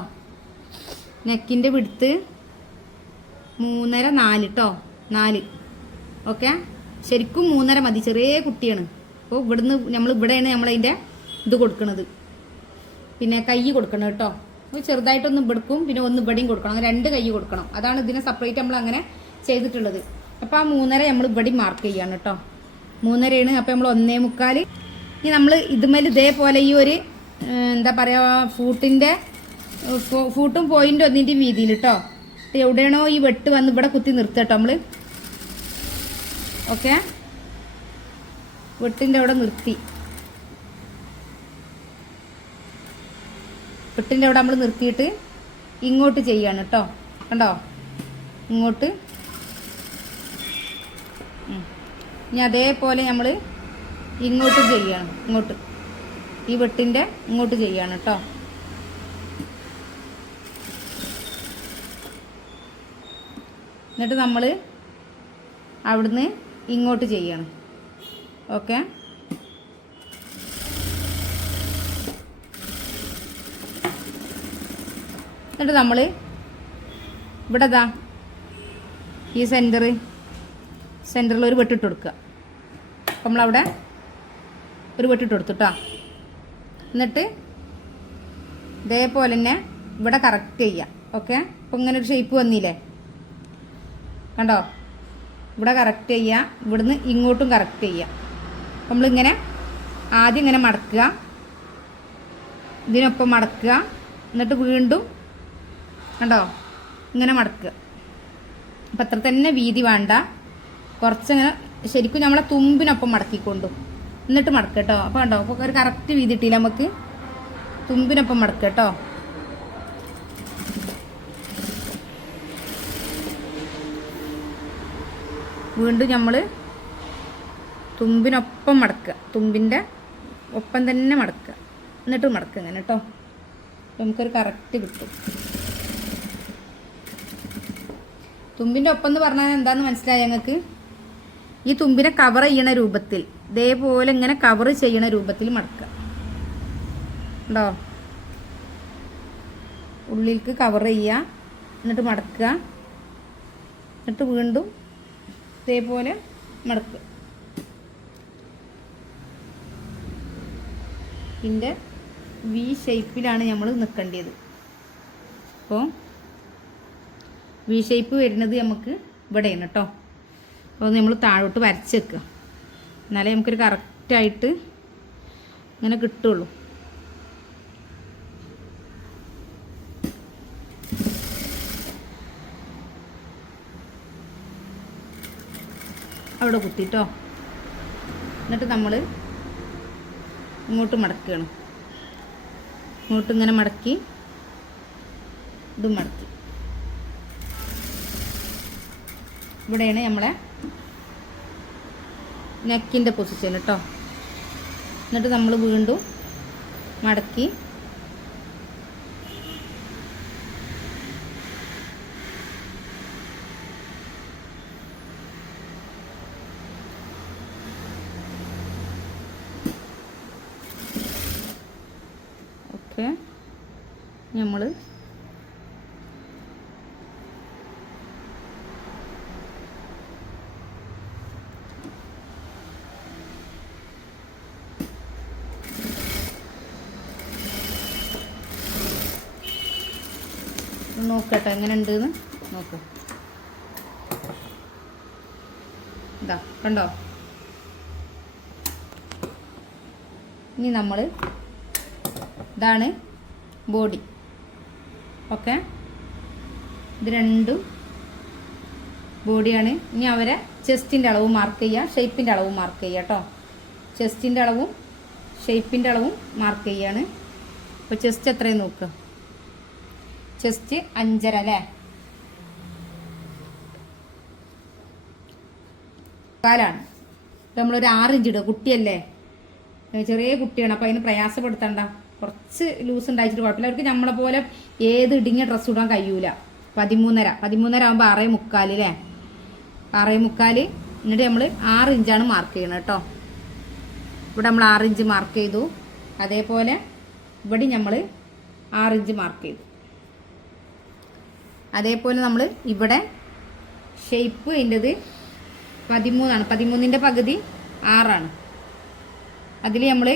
നെക്കിൻ്റെ വിഡ്ത്ത് 3.5 4 കേട്ടോ, 4. ഓക്കെ, ശരിക്കും 3.5 മതി, ചെറിയ കുട്ടിയാണ്. അപ്പോൾ ഇവിടുന്ന് ഇവിടെയാണ് നമ്മളതിൻ്റെ ഇത് കൊടുക്കുന്നത്. പിന്നെ കൈ കൊടുക്കണം കേട്ടോ, ചെറുതായിട്ടൊന്ന് ഇവിടുക്കും പിന്നെ ഒന്ന് ഇവിടെയും കൊടുക്കണം. അങ്ങനെ 2 കൈ കൊടുക്കണം. അതാണ് ഇതിനെ സെപ്പറേറ്റ് നമ്മൾ അങ്ങനെ ചെയ്തിട്ടുള്ളത്. അപ്പോൾ ആ 3.5 നമ്മൾ ഇവിടെയും മാർക്ക് ചെയ്യാണ് കേട്ടോ. 3.5 അപ്പോൾ നമ്മൾ 1.25. ഇനി നമ്മൾ ഇതുമേൽ ഇതേപോലെ ഈ ഒരു എന്താ പറയുക ഫൂട്ടും പോയിൻ്റ് ഒന്നിൻ്റെയും വീതിയിൽ കേട്ടോ. എവിടെയാണോ ഈ വെട്ട് വന്ന് ഇവിടെ കുത്തി നിർത്തുക കേട്ടോ നമ്മൾ. ഓക്കെ, വെട്ടിൻ്റെ അവിടെ നിർത്തി. വെട്ടിൻ്റെ അവിടെ നമ്മൾ നിർത്തിയിട്ട് ഇങ്ങോട്ട് ചെയ്യാണ് കേട്ടോ. കണ്ടോ, ഇങ്ങോട്ട്. ഇനി അതേപോലെ നമ്മൾ ഇങ്ങോട്ട് ചെയ്യാണ്, ഇങ്ങോട്ട് ഈ വെട്ടിൻ്റെ ഇങ്ങോട്ട് ചെയ്യാണ് കേട്ടോ. എന്നിട്ട് നമ്മൾ അവിടുന്ന് ഇങ്ങോട്ട് ചെയ്യണം. ഓക്കെ, എന്നിട്ട് നമ്മൾ ഇവിടെ ദാ ഈ സെൻറ്ററിൽ ഒരു വെട്ടിട്ട് കൊടുക്കുക. അപ്പം നമ്മളവിടെ ഒരു വെട്ടിട്ട് കൊടുത്തുട്ടോ. എന്നിട്ട് ഇതേപോലെ തന്നെ ഇവിടെ കറക്റ്റ് ചെയ്യുക. ഓക്കെ, അപ്പോൾ ഇങ്ങനെ ഒരു ഷേപ്പ് വന്നില്ലേ കണ്ടോ, ഇവിടെ കറക്റ്റ് ചെയ്യുക, ഇവിടുന്ന് ഇങ്ങോട്ടും കറക്റ്റ് ചെയ്യുക. അപ്പം നമ്മളിങ്ങനെ ആദ്യം ഇങ്ങനെ മടക്കുക, ഇതിനൊപ്പം മടക്കുക, എന്നിട്ട് വീണ്ടും കണ്ടോ ഇങ്ങനെ മടക്കുക. അപ്പം അത്ര തന്നെ വീതി വേണ്ട, കുറച്ചിങ്ങനെ ശരിക്കും നമ്മളെ തുമ്പിനൊപ്പം മടക്കിക്കൊണ്ടു എന്നിട്ട് മടക്കുക കേട്ടോ. അപ്പോൾ കണ്ടോ, അപ്പോൾ ഒരു കറക്റ്റ് വീതി കിട്ടിയില്ല നമുക്ക്. തുമ്പിനൊപ്പം മടക്കുക കേട്ടോ. വീണ്ടും നമ്മൾ തുമ്പിനൊപ്പം മടക്കുക, തുമ്പിൻ്റെ ഒപ്പം തന്നെ മടക്കുക, എന്നിട്ട് മടക്കുക ഇങ്ങനെ കേട്ടോ. നമുക്കൊരു കറക്റ്റ് കിട്ടും. തുമ്പിൻ്റെ ഒപ്പം എന്ന് പറഞ്ഞാൽ എന്താണെന്ന് മനസ്സിലായി ഞങ്ങൾക്ക്? ഈ തുമ്പിനെ കവർ ചെയ്യണ രൂപത്തിൽ ഇതേപോലെ ഇങ്ങനെ കവർ ചെയ്യണ രൂപത്തിൽ മടക്കുക ഉണ്ടോ. ഉള്ളിലേക്ക് കവർ ചെയ്യുക, എന്നിട്ട് മടക്കുക, എന്നിട്ട് വീണ്ടും ഇതേപോലെ മടക്കുക. ഇതിൻ്റെ വി ഷേപ്പിലാണ് നമ്മൾ നിൽക്കേണ്ടത്. അപ്പോൾ വി ഷേപ്പ് വരുന്നത് നമുക്ക് ഇവിടെയാണ് കേട്ടോ. അപ്പോൾ നമ്മൾ താഴോട്ട് വരച്ച് വെക്കുക, എന്നാലേ നമുക്കൊരു കറക്റ്റായിട്ട് ഇങ്ങനെ കിട്ടുള്ളൂ. അവിടെ കുത്തിട്ടോ. എന്നിട്ട് നമ്മൾ ഇങ്ങോട്ട് മടക്കുകയാണ്, ഇങ്ങോട്ട് ഇങ്ങനെ മടക്കി ഇതും മടക്കി. ഇവിടെയാണ് നമ്മളെ നെക്കിൻ്റെ പൊസിഷൻ കേട്ടോ. എന്നിട്ട് നമ്മൾ വീണ്ടും മടക്കി നമ്മൾ നോക്കട്ടെ എങ്ങനെ ഉണ്ടെന്ന് നോക്കൂ. ഇതാ കണ്ടോ. ഇനി നമ്മൾ ഇതാണ് ബോഡി. ഓക്കെ, ഇത് രണ്ടും ബോഡിയാണ്. ഇനി അവരെ ചെസ്റ്റിൻ്റെ അളവ് മാർക്ക് ചെയ്യുക, ഷേപ്പിൻ്റെ അളവ് മാർക്ക് ചെയ്യുക കേട്ടോ. ചെസ്റ്റിൻ്റെ അളവും ഷേപ്പിൻ്റെ അളവും മാർക്ക് ചെയ്യാണ്. അപ്പോൾ ചെസ്റ്റ് എത്രയും നോക്കുക. ചെസ്റ്റ് 5.5 അല്ലേ, കാലാണ്. അപ്പോൾ നമ്മളൊരു 6 ഇഞ്ച് ഇടുക. കുട്ടിയല്ലേ, ചെറിയ കുട്ടിയാണ്, അപ്പോൾ അതിന് പ്രയാസപ്പെടുത്തണ്ട. കുറച്ച് ലൂസ് ഉണ്ടായിട്ട് കുഴപ്പമില്ല. അവർക്ക് നമ്മളെ പോലെ ഏത് ഇടുങ്ങിയ ഡ്രസ്സ് ഇടാൻ കഴിയൂല. 13.5 ആകുമ്പോൾ 6.25 അല്ലേ, 6.25. എന്നിട്ട് നമ്മൾ 6 ഇഞ്ചാണ് മാർക്ക് ചെയ്യണം കേട്ടോ. ഇവിടെ നമ്മൾ 6 ഇഞ്ച് മാർക്ക് ചെയ്തു. അതേപോലെ ഇവിടെ നമ്മൾ 6 ഇഞ്ച് മാർക്ക് ചെയ്തു. അതേപോലെ നമ്മൾ ഇവിടെ ഷേപ്പ് അതിൻ്റെത് 13 ആണ്. 13ൻ്റെ പകുതി 6 ആണ്. അതിൽ നമ്മൾ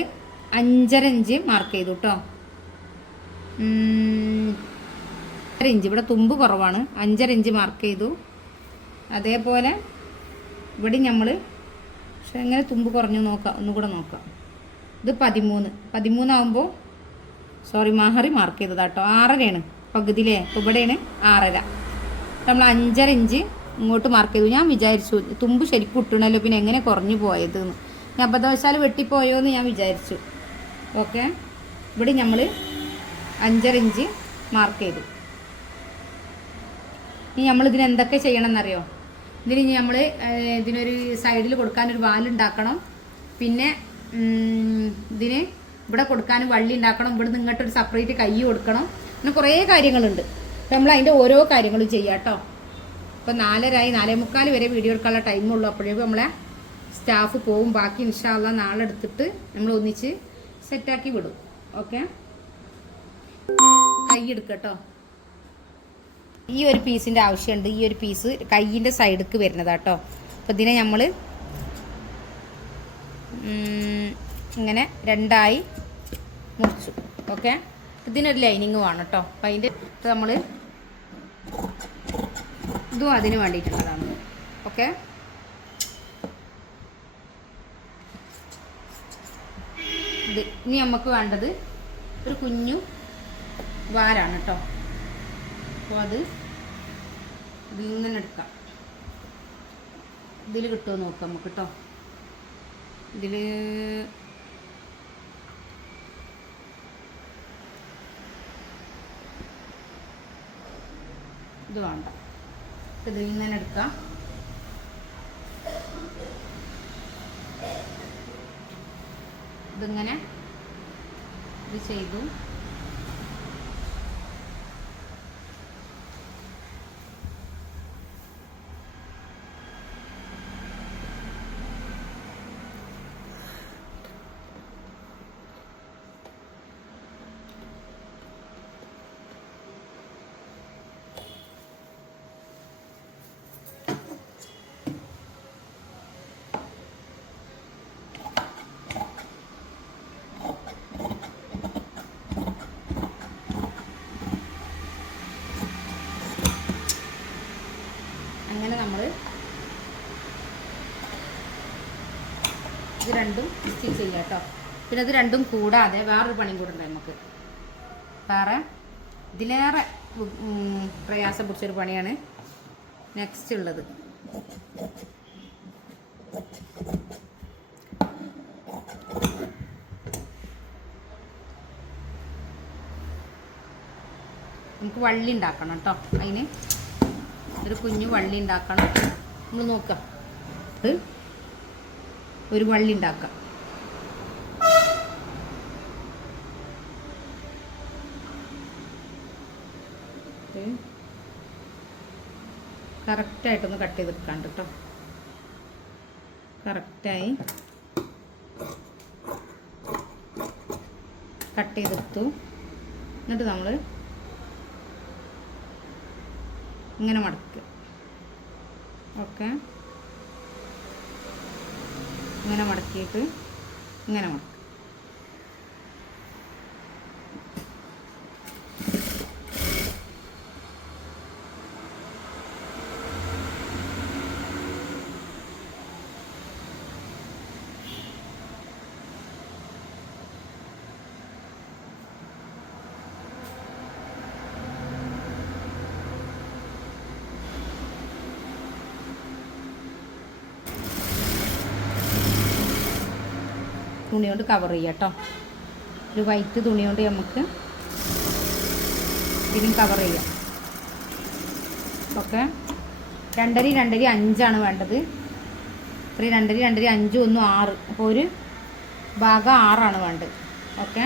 5.5 ഇഞ്ച് മാർക്ക് ചെയ്തു കേട്ടോ. 5.5 ഇഞ്ച്, ഇവിടെ തുമ്പ് കുറവാണ്, 5.5 ഇഞ്ച് മാർക്ക് ചെയ്തു. അതേപോലെ ഇവിടെ നമ്മൾ പക്ഷെ എങ്ങനെ തുമ്പ് കുറഞ്ഞു നോക്കാം, ഒന്നുകൂടെ നോക്കാം. ഇത് 13 ആകുമ്പോൾ സോറി മാറി മാർക്ക് ചെയ്തതാട്ടോ. 6.5 പകുതിയിലേ, അപ്പോൾ ഇവിടെയാണ് 6.5. നമ്മൾ 5.5 ഇഞ്ച് ഇങ്ങോട്ട് മാർക്ക് ചെയ്തു. ഞാൻ വിചാരിച്ചു തുമ്പ് ശരിക്കും ഇട്ടണല്ലോ, പിന്നെ എങ്ങനെ കുറഞ്ഞു പോയതെന്ന്. ഞാൻ അബദ്ധവശാൽ വെട്ടിപ്പോയോ എന്ന് ഞാൻ വിചാരിച്ചു. ഓക്കെ, ഇവിടെ നമ്മൾ 5.5 ഇഞ്ച് മാർക്ക് ചെയ്തു. ഇനി നമ്മൾ ഇതിന് എന്തൊക്കെ ചെയ്യണം എന്നറിയോ? ഇതിന് നമ്മൾ ഇതിനൊരു സൈഡിൽ കൊടുക്കാനൊരു വാലുണ്ടാക്കണം. പിന്നെ ഇതിന് ഇവിടെ കൊടുക്കാൻ വള്ളി ഉണ്ടാക്കണം. ഇവിടെ നിന്ന് ഇങ്ങോട്ടൊരു സെപ്പറേറ്റ് കൈ കൊടുക്കണം. അങ്ങനെ കുറേ കാര്യങ്ങളുണ്ട്. അപ്പോൾ നമ്മൾ അതിൻ്റെ ഓരോ കാര്യങ്ങളും ചെയ്യാം കേട്ടോ. ഇപ്പോൾ 4:30 4:45 വരെ വീഡിയോ എടുക്കാനുള്ള ടൈമുള്ളൂ. അപ്പോഴേക്കും നമ്മളെ സ്റ്റാഫ് പോവും. ബാക്കി ഇൻഷാ അല്ലാഹ് നാളെ എടുത്തിട്ട് നമ്മൾ ഒന്നിച്ച് സെറ്റാക്കി വിടും. ഓക്കെ, കൈ എടുക്കട്ടോ. ഈ ഒരു പീസിൻ്റെ ആവശ്യമുണ്ട്. ഈ ഒരു പീസ് കൈയിൻ്റെ സൈഡിലേക്ക് വരുന്നതാട്ടോ. അപ്പോൾ ഇതിനെ നമ്മൾ ഇങ്ങനെ 2ആയി മുറിച്ചു. ഓക്കെ, ഇതിനൊരു ലൈനിങ് വേണം കേട്ടോ. അപ്പം അതിൻ്റെ നമ്മൾ ഇതും അതിന് വേണ്ടിയിട്ടുള്ളതാണ്. ഓക്കെ, ഇത് ഇനി നമുക്ക് വേണ്ടത് ഒരു കുഞ്ഞു വാലാണ് കേട്ടോ. അപ്പോൾ അത് ഇതിങ്ങനെ എടുക്കാം. ഇതിൽ കിട്ടുമോ നോക്കാം നമുക്ക് കേട്ടോ. ഇതിൽ ഇത് വേണ്ട, ഇതിൽ ഇങ്ങനെ എടുക്കാം. ഇതിങ്ങനെ ഇത് ചെയ്തു. അങ്ങനെ നമ്മൾ ഇത് രണ്ടും സ്റ്റിച്ച് ചെയ്യാം കേട്ടോ. പിന്നെ ഇത് രണ്ടും കൂടാതെ വേറൊരു പണിയും കൂടെ ഉണ്ട് നമുക്ക്. വേറെ ഇതിലേറെ പ്രയാസം പിടിച്ചൊരു പണിയാണ് നെക്സ്റ്റ് ഉള്ളത്. നമുക്ക് വള്ളി ഉണ്ടാക്കണം കേട്ടോ. അതിന് ഒരു കുഞ്ഞു വള്ളി ഉണ്ടാക്കണം. നമ്മൾ നോക്കാം, ഇത് ഒരു വള്ളി ഉണ്ടാക്കാം. കറക്റ്റായിട്ടൊന്ന് കട്ട് ചെയ്തെടുക്കാണ്ട് കേട്ടോ. കറക്റ്റായി കട്ട് ചെയ്തെടുത്തു. എന്നിട്ട് നമ്മൾ ഇങ്ങനെ മടക്കുക. ഓക്കെ, ഇങ്ങനെ മടക്കിയിട്ട് ഇങ്ങനെ മടക്കുക. തുണി കൊണ്ട് കവർ ചെയ്യാം കേട്ടോ. ഒരു വൈറ്റ് തുണി കൊണ്ട് നമുക്ക് ഇതിനും കവർ ചെയ്യാം. ഓക്കെ, 2.5 2.5 5 വേണ്ടത്. 3 2.5 2.5 5 1 6. അപ്പോൾ ഒരു ഭാഗം 6 വേണ്ടത്. ഓക്കെ,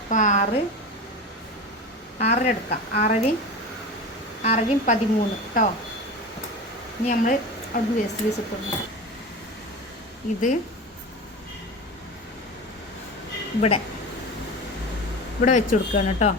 അപ്പോൾ 6 എടുക്കാം. 6 13 കേട്ടോ. ഇനി നമ്മൾ അവിടുന്ന് വേസ്റ്റ് പീസ് ഇട്ടു. ഇത് ഇവിടെ വെച്ച് കൊടുക്കുകയാണ് കേട്ടോ.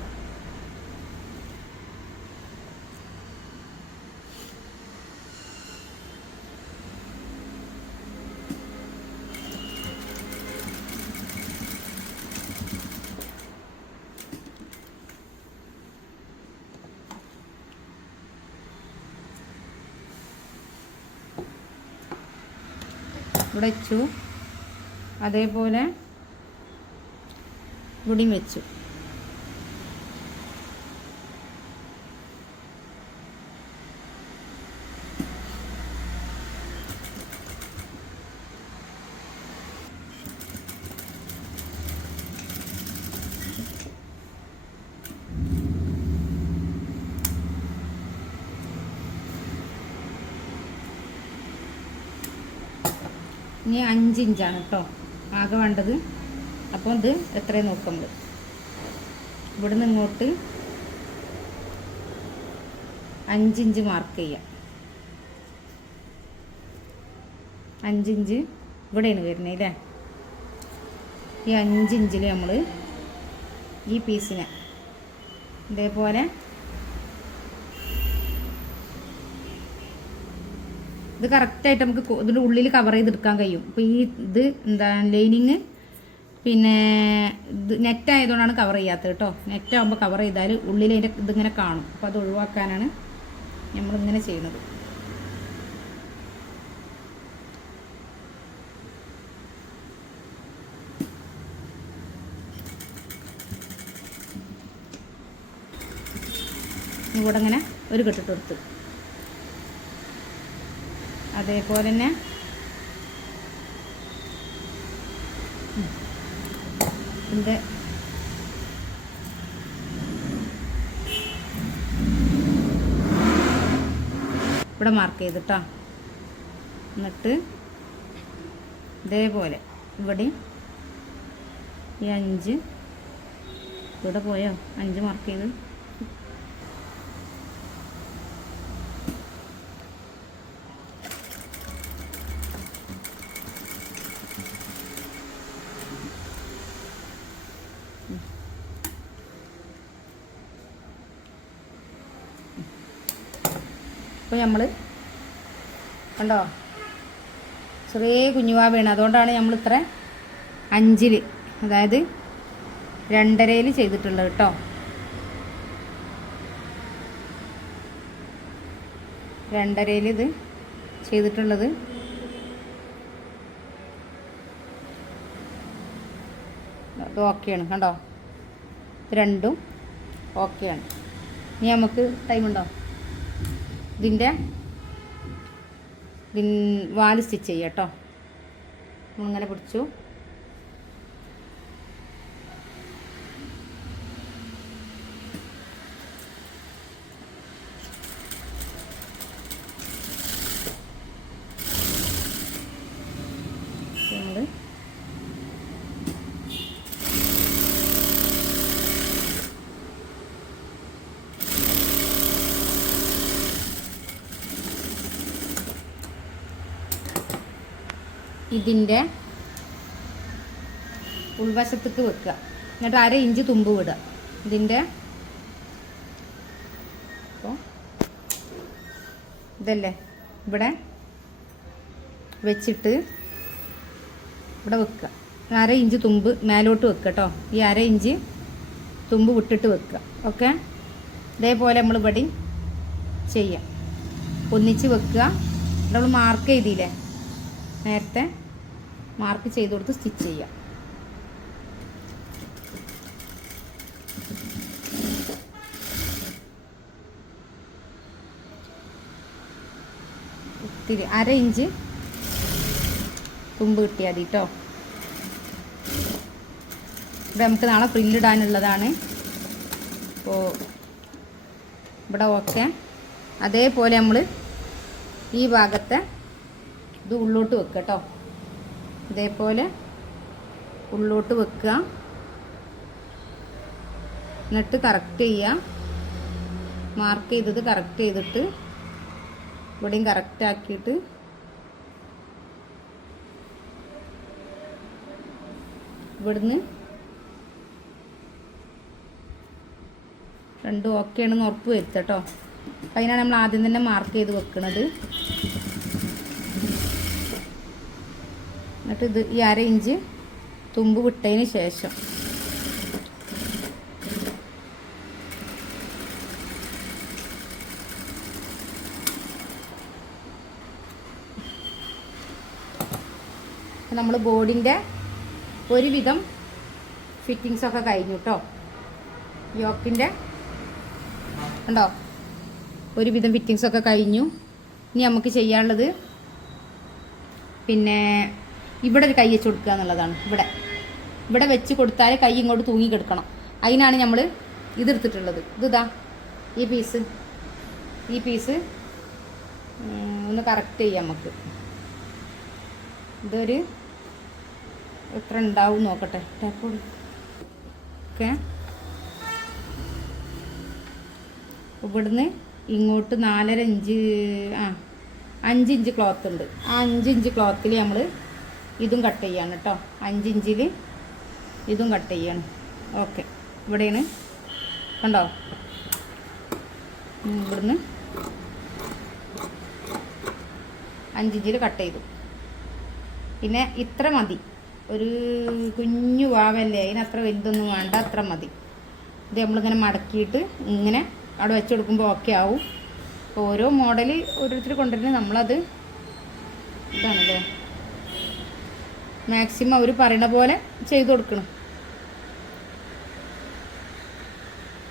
ഇവിടെ വെച്ചു. അതേപോലെ ഇവിടെയും വെച്ചു. ഇനി 5 ഇഞ്ചാണ് കേട്ടോ ആകെ വേണ്ടത്. അപ്പോൾ ഇത് എത്രയും നോക്കുന്നത് ഇവിടെ നിന്ന് ഇങ്ങോട്ട് 5 ഇഞ്ച് മാർക്ക് ചെയ്യാം. 5 ഇഞ്ച് ഇവിടെയാണ് വരുന്നത് അല്ലേ. ഈ 5 ഇഞ്ചിൽ നമ്മൾ ഈ പീസിനെ ഇതേപോലെ ഇത് കറക്റ്റായിട്ട് നമുക്ക് ഇതിൻ്റെ ഉള്ളിൽ കവർ ചെയ്തെടുക്കാൻ കഴിയും. അപ്പോൾ ഈ ഇത് എന്താ ലൈനിങ് പിന്നെ ഇത് നെറ്റായതുകൊണ്ടാണ് കവർ ചെയ്യാത്തത് കേട്ടോ. നെറ്റാകുമ്പോൾ കവർ ചെയ്താൽ ഉള്ളിൽ അതിൻ്റെ ഇതിങ്ങനെ കാണും. അപ്പോൾ അത് ഒഴിവാക്കാനാണ് നമ്മളിങ്ങനെ ചെയ്യുന്നത്. ഇവിടെ ഇങ്ങനെ ഒരു കെട്ടിട്ട് കൊടുത്തു. അതേപോലെ തന്നെ ഇതിൻ്റെ ഇവിടെ മാർക്ക് ചെയ്തിട്ടോ. എന്നിട്ട് ഇതേപോലെ ഇവിടെ ഈ 5 ഇവിടെ പോയോ 5 മാർക്ക് ചെയ്ത് അപ്പോൾ നമ്മൾ കണ്ടോ ചെറിയ കുഞ്ഞുവാവയാണ്. അതുകൊണ്ടാണ് നമ്മൾ ഇത്ര 5 അതായത് 2.5 ചെയ്തിട്ടുള്ളത് കേട്ടോ. 2.5 ഇത് ചെയ്തിട്ടുള്ളത്. അത് ഓക്കെയാണ് കണ്ടോ. ഇത് രണ്ടും ഓക്കെയാണ്. ഇനി നമുക്ക് ടൈമുണ്ടോ ഇതിൻ്റെ വാല് സ്റ്റിച്ച് ചെയ്യാം കേട്ടോ. നമ്മളിങ്ങനെ പിടിച്ചു. നമ്മൾ ഇതിൻ്റെ ഉൾവശത്തേക്ക് വെക്കുക. എന്നിട്ട് 1/2 ഇഞ്ച് തുമ്പ് വിടുക. ഇതിൻ്റെ അപ്പോൾ ഇതല്ലേ ഇവിടെ വെച്ചിട്ട് ഇവിടെ വെക്കുക. 1/2 ഇഞ്ച് തുമ്പ് മേലോട്ട് വെക്കുക കേട്ടോ. ഈ 1/2 ഇഞ്ച് തുമ്പ് വിട്ടിട്ട് വെക്കുക. ഓക്കെ, ഇതേപോലെ നമ്മൾ ഇവിടെ ചെയ്യാം. ഒന്നിച്ച് വെക്കുക. നമ്മൾ മാർക്ക് ചെയ്തില്ലേ, നേരത്തെ മാർക്ക് ചെയ്ത് കൊടുത്ത് സ്റ്റിച്ച് ചെയ്യാം. ഒത്തിരി 1/2 ഇഞ്ച് തുമ്പ് കിട്ടിയാൽ മതി കേട്ടോ. ഇവിടെ നമുക്ക് നാളെ പ്രില്ലിടാനുള്ളതാണ്. അപ്പോൾ ഇവിടെ ഓക്കെ. അതേപോലെ നമ്മൾ ഈ ഭാഗത്തെ ഇത് ഉള്ളോട്ട് വെക്കുക കേട്ടോ. ഇതേപോലെ ഉള്ളോട്ട് വെക്കുക. എന്നിട്ട് കറക്റ്റ് ചെയ്യുക. മാർക്ക് ചെയ്തത് കറക്റ്റ് ചെയ്തിട്ട് ഇവിടെയും കറക്റ്റ് ആക്കിയിട്ട് ഇവിടുന്ന് രണ്ടും ഓക്കെ ആണെന്ന് ഉറപ്പ് വരുത്തുക കേട്ടോ. അതിനാണ് നമ്മൾ ആദ്യം തന്നെ മാർക്ക് ചെയ്ത് വെക്കുന്നത്. എന്നിട്ട് ഇത് ഈ 1/2 ഇഞ്ച് തുമ്പ് വിട്ടതിന് ശേഷം നമ്മൾ ബോർഡിൻ്റെ ഒരുവിധം ഫിറ്റിങ്സൊക്കെ കഴിഞ്ഞു കേട്ടോ. യോക്കിൻ്റെ ഉണ്ടോ, ഒരുവിധം ഫിറ്റിങ്സൊക്കെ കഴിഞ്ഞു. ഇനി നമുക്ക് ചെയ്യാനുള്ളത് പിന്നെ ഇവിടെ ഒരു കൈ വെച്ച് കൊടുക്കുക എന്നുള്ളതാണ്. ഇവിടെ വെച്ച് കൊടുത്താൽ കൈ ഇങ്ങോട്ട് തൂങ്ങി കിടക്കണം. അതിനാണ് നമ്മൾ ഇതെടുത്തിട്ടുള്ളത്. ഇതാ ഈ പീസ് ഒന്ന് കറക്റ്റ് ചെയ്യാം നമുക്ക്. ഇതൊരു എത്ര ഉണ്ടാവും നോക്കട്ടെ. Tap okay. ഇവിടുന്ന് ഇങ്ങോട്ട് 4.5 ഇഞ്ച് 5 ഇഞ്ച് ക്ലോത്ത് ഉണ്ട്. ആ 5 ഇഞ്ച് ക്ലോത്തിൽ നമ്മൾ ഇതും കട്ട് ചെയ്യാണ് കേട്ടോ. 5 ഇഞ്ചിൽ ഇതും കട്ട് ചെയ്യാണ്. ഓക്കെ, ഇവിടെയാണ് കണ്ടോ. ഇവിടുന്ന് 5 ഇഞ്ചിൽ കട്ട് ചെയ്തു. പിന്നെ ഇത്ര മതി. ഒരു കുഞ്ഞു വാവല്ലേ, അതിനത്ര വലുതൊന്നും വേണ്ട, അത്ര മതി. ഇത് നമ്മളിങ്ങനെ മടക്കിയിട്ട് ഇങ്ങനെ അവിടെ വെച്ച് കൊടുക്കുമ്പോൾ ഓക്കെ ആവും. അപ്പോൾ ഓരോ മോഡൽ ഓരോരുത്തർ കൊണ്ടുവരുന്നത് നമ്മളത് ഇതാണല്ലേ മാക്സിമം അവർ പറയണ പോലെ ചെയ്ത് കൊടുക്കണം.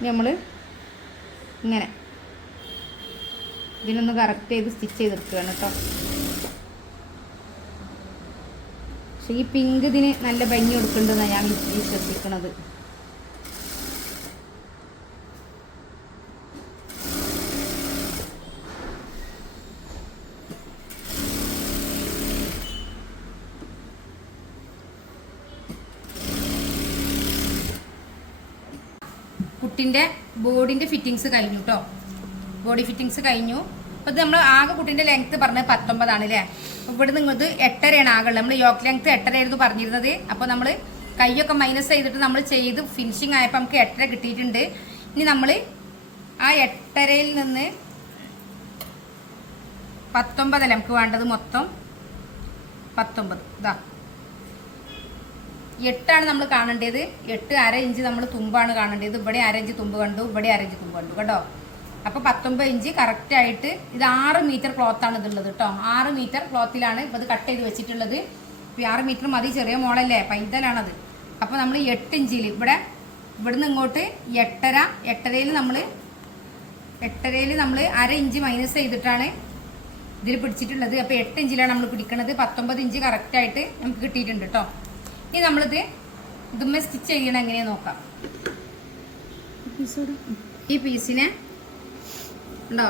നമ്മൾ ഇങ്ങനെ ഇതിനൊന്ന് കറക്റ്റ് ചെയ്ത് സ്റ്റിച്ച് ചെയ്തെടുക്കുകയാണ് കേട്ടോ. പക്ഷെ ഈ പിങ്ക് ഇതിന് നല്ല ഭംഗി കൊടുക്കേണ്ടതെന്നാണ് ഞാൻ വിശ്വസിക്കുന്നത്. കുട്ടിൻ്റെ ബോഡിൻ്റെ ഫിറ്റിങ്സ് കഴിഞ്ഞു കേട്ടോ. ബോഡി ഫിറ്റിങ്സ് കഴിഞ്ഞു. അപ്പോൾ ഇത് നമ്മൾ ആകെ കുട്ടീൻ്റെ ലെങ്ത്ത് പറഞ്ഞത് 19 ആണ് അല്ലേ. അപ്പോൾ ഇവിടെ നിങ്ങൾക്ക് 8.5 ആകുള്ളത്. നമ്മൾ യോക്ക് ലെങ്ത്ത് 8.5 ആയിരുന്നു പറഞ്ഞിരുന്നത്. അപ്പോൾ നമ്മൾ കൈയൊക്കെ മൈനസ് ചെയ്തിട്ട് നമ്മൾ ചെയ്ത് ഫിനിഷിങ് ആയപ്പോൾ നമുക്ക് 8.5 കിട്ടിയിട്ടുണ്ട്. ഇനി നമ്മൾ ആ 8.5-ൽ നിന്ന് 19 അല്ല നമുക്ക് വേണ്ടത്, മൊത്തം 19. ഇതാ 8 നമ്മൾ കാണേണ്ടത്. 8 1/2 ഇഞ്ച് നമ്മൾ തുമ്പാണ് കാണേണ്ടത്. ഇവിടെ 1/2 ഇഞ്ച് തുമ്പ് കണ്ടു, ഇവിടെ 1/2 ഇഞ്ച് തുമ്പ് കണ്ടു കേട്ടോ. അപ്പോൾ 19 ഇഞ്ച് കറക്റ്റായിട്ട്. ഇത് 6 മീറ്റർ ക്ലോത്താണ് ഇതുള്ളത് കേട്ടോ. 6 മീറ്റർ ക്ലോത്തിലാണ് ഇപ്പോൾ ഇത് കട്ട് ചെയ്ത് വെച്ചിട്ടുള്ളത്. ഇപ്പോൾ 6 മീറ്റർ മതി, ചെറിയ മോളല്ലേ, പൈതലാണത്. അപ്പോൾ നമ്മൾ 8 ഇഞ്ചിൽ ഇവിടുന്ന് ഇങ്ങോട്ട് 8.5 നമ്മൾ 1/2 ഇഞ്ച് മൈനസ് ചെയ്തിട്ടാണ് ഇതിൽ പിടിച്ചിട്ടുള്ളത്. അപ്പോൾ 8 ഇഞ്ചിലാണ് നമ്മൾ പിടിക്കുന്നത്. 19 ഇഞ്ച് കറക്റ്റായിട്ട് നമുക്ക് കിട്ടിയിട്ടുണ്ട് കേട്ടോ. ഇനി നമ്മളിത് ഇതുമ്മേ സ്റ്റിച്ച് ചെയ്യണം എങ്ങനെയാണെന്ന് നോക്കാം. ഈ പീസിനെ ഉണ്ടോ,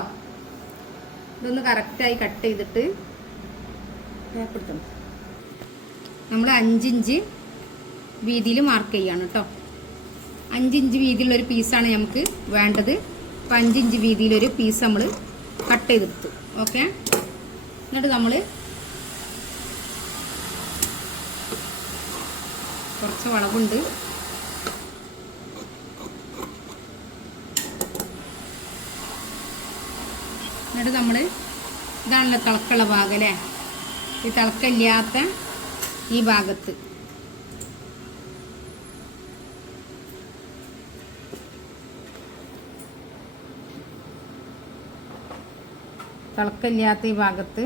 ഇതൊന്ന് കറക്റ്റായി കട്ട് ചെയ്തിട്ട് നമ്മൾ 5 ഇഞ്ച് വീതിയിൽ മാർക്ക് ചെയ്യാണ് കേട്ടോ. 5 ഇഞ്ച് വീതിയിലുള്ളൊരു പീസാണ് നമുക്ക് വേണ്ടത്. അപ്പോൾ 5 ഇഞ്ച് വീതിയിലൊരു പീസ് നമ്മൾ കട്ട് ചെയ്തെടുത്തു. ഓക്കെ, എന്നിട്ട് നമ്മൾ കുറച്ച് വളവുണ്ട്, എന്നിട്ട് നമ്മൾ ഇതാണല്ലോ തിളക്കുള്ള ഭാഗം അല്ലേ, ഈ തിളക്കില്ലാത്ത ഈ ഭാഗത്ത് തിളക്കില്ലാത്ത ഈ ഭാഗത്ത്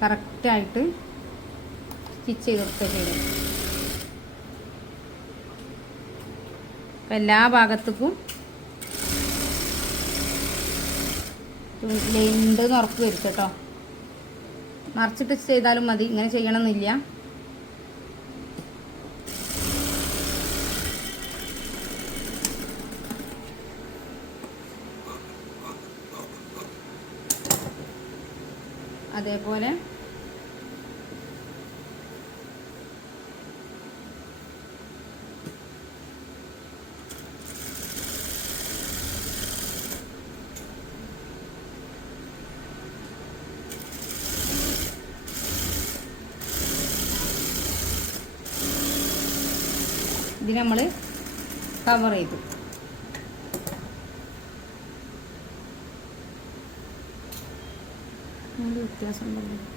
കറക്റ്റായിട്ട് സ്റ്റിച്ച് ചെയ്ത് കൊടുക്കുക ചെയ്തു. അപ്പം എല്ലാ ഭാഗത്തേക്കും ഉണ്ടെന്ന് ഉറപ്പ് വരുത്തുക കേട്ടോ. നിറച്ചിട്ട് ചെയ്താലും മതി, ഇങ്ങനെ ചെയ്യണമെന്നില്ല. അതേപോലെ ഇത് നമ്മൾ കവർ ചെയ്തു.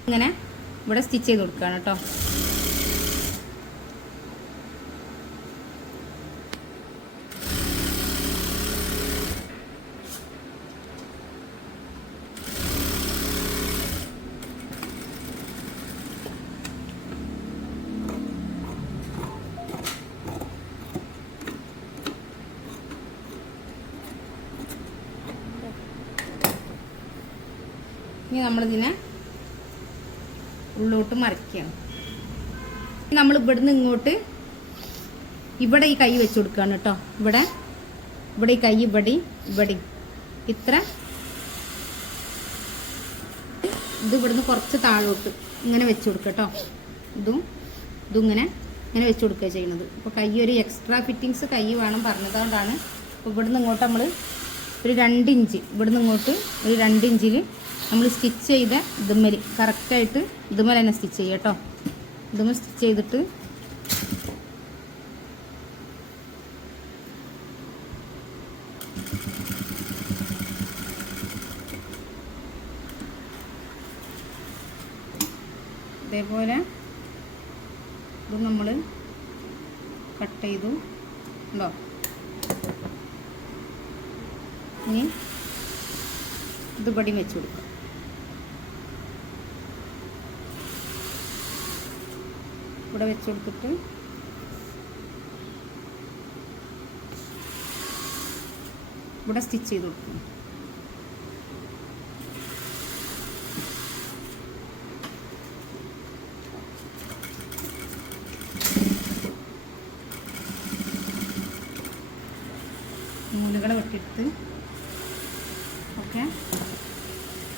ഇങ്ങനെ ഇവിടെ സ്റ്റിച്ച് ചെയ്ത് കൊടുക്കുകയാണ് കേട്ടോ. ഇനി നമ്മളിതിനെ ഉള്ളോട്ട് മറിക്കുകയാണ്. നമ്മൾ ഇവിടുന്ന് ഇങ്ങോട്ട് ഇവിടെ ഈ കൈ വെച്ച് കൊടുക്കുകയാണ് കേട്ടോ. ഇവിടെ ഈ കൈ ഇവിടെ ഇത്ര ഇത് ഇവിടുന്ന് കുറച്ച് താഴോട്ട് ഇങ്ങനെ വെച്ച് കൊടുക്കുക കേട്ടോ. ഇതും ഇങ്ങനെ വെച്ച് കൊടുക്കുക ചെയ്യുന്നത്. അപ്പോൾ കൈ ഒരു എക്സ്ട്രാ ഫിറ്റിങ്സ് കൈ വേണം പറഞ്ഞതുകൊണ്ടാണ്. അപ്പോൾ ഇവിടുന്ന് ഇങ്ങോട്ട് നമ്മൾ ഒരു 2 ഇഞ്ച് ഇവിടുന്ന് ഇങ്ങോട്ട് ഒരു 2 ഇഞ്ചിൽ നമ്മൾ സ്റ്റിച്ച് ചെയ്ത ഇതുമ്മൽ കറക്റ്റായിട്ട് ഇതുമ്മൽ തന്നെ സ്റ്റിച്ച് ചെയ്യുക കേട്ടോ. ഇതുമ്മൽ സ്റ്റിച്ച് ചെയ്തിട്ട് ഇതേപോലെ ഇത് നമ്മൾ കട്ട് ചെയ്തു ഉണ്ടോ. ഇനി ഇത് പടി വെച്ച് കൊടുക്കുക. ഇവിടെ വെച്ച് കൊടുത്തിട്ട് ഇവിടെ സ്റ്റിച്ച് ചെയ്ത് കൊടുക്കും. നൂലുകൾ വെട്ടിയെടുത്ത് ഓക്കെ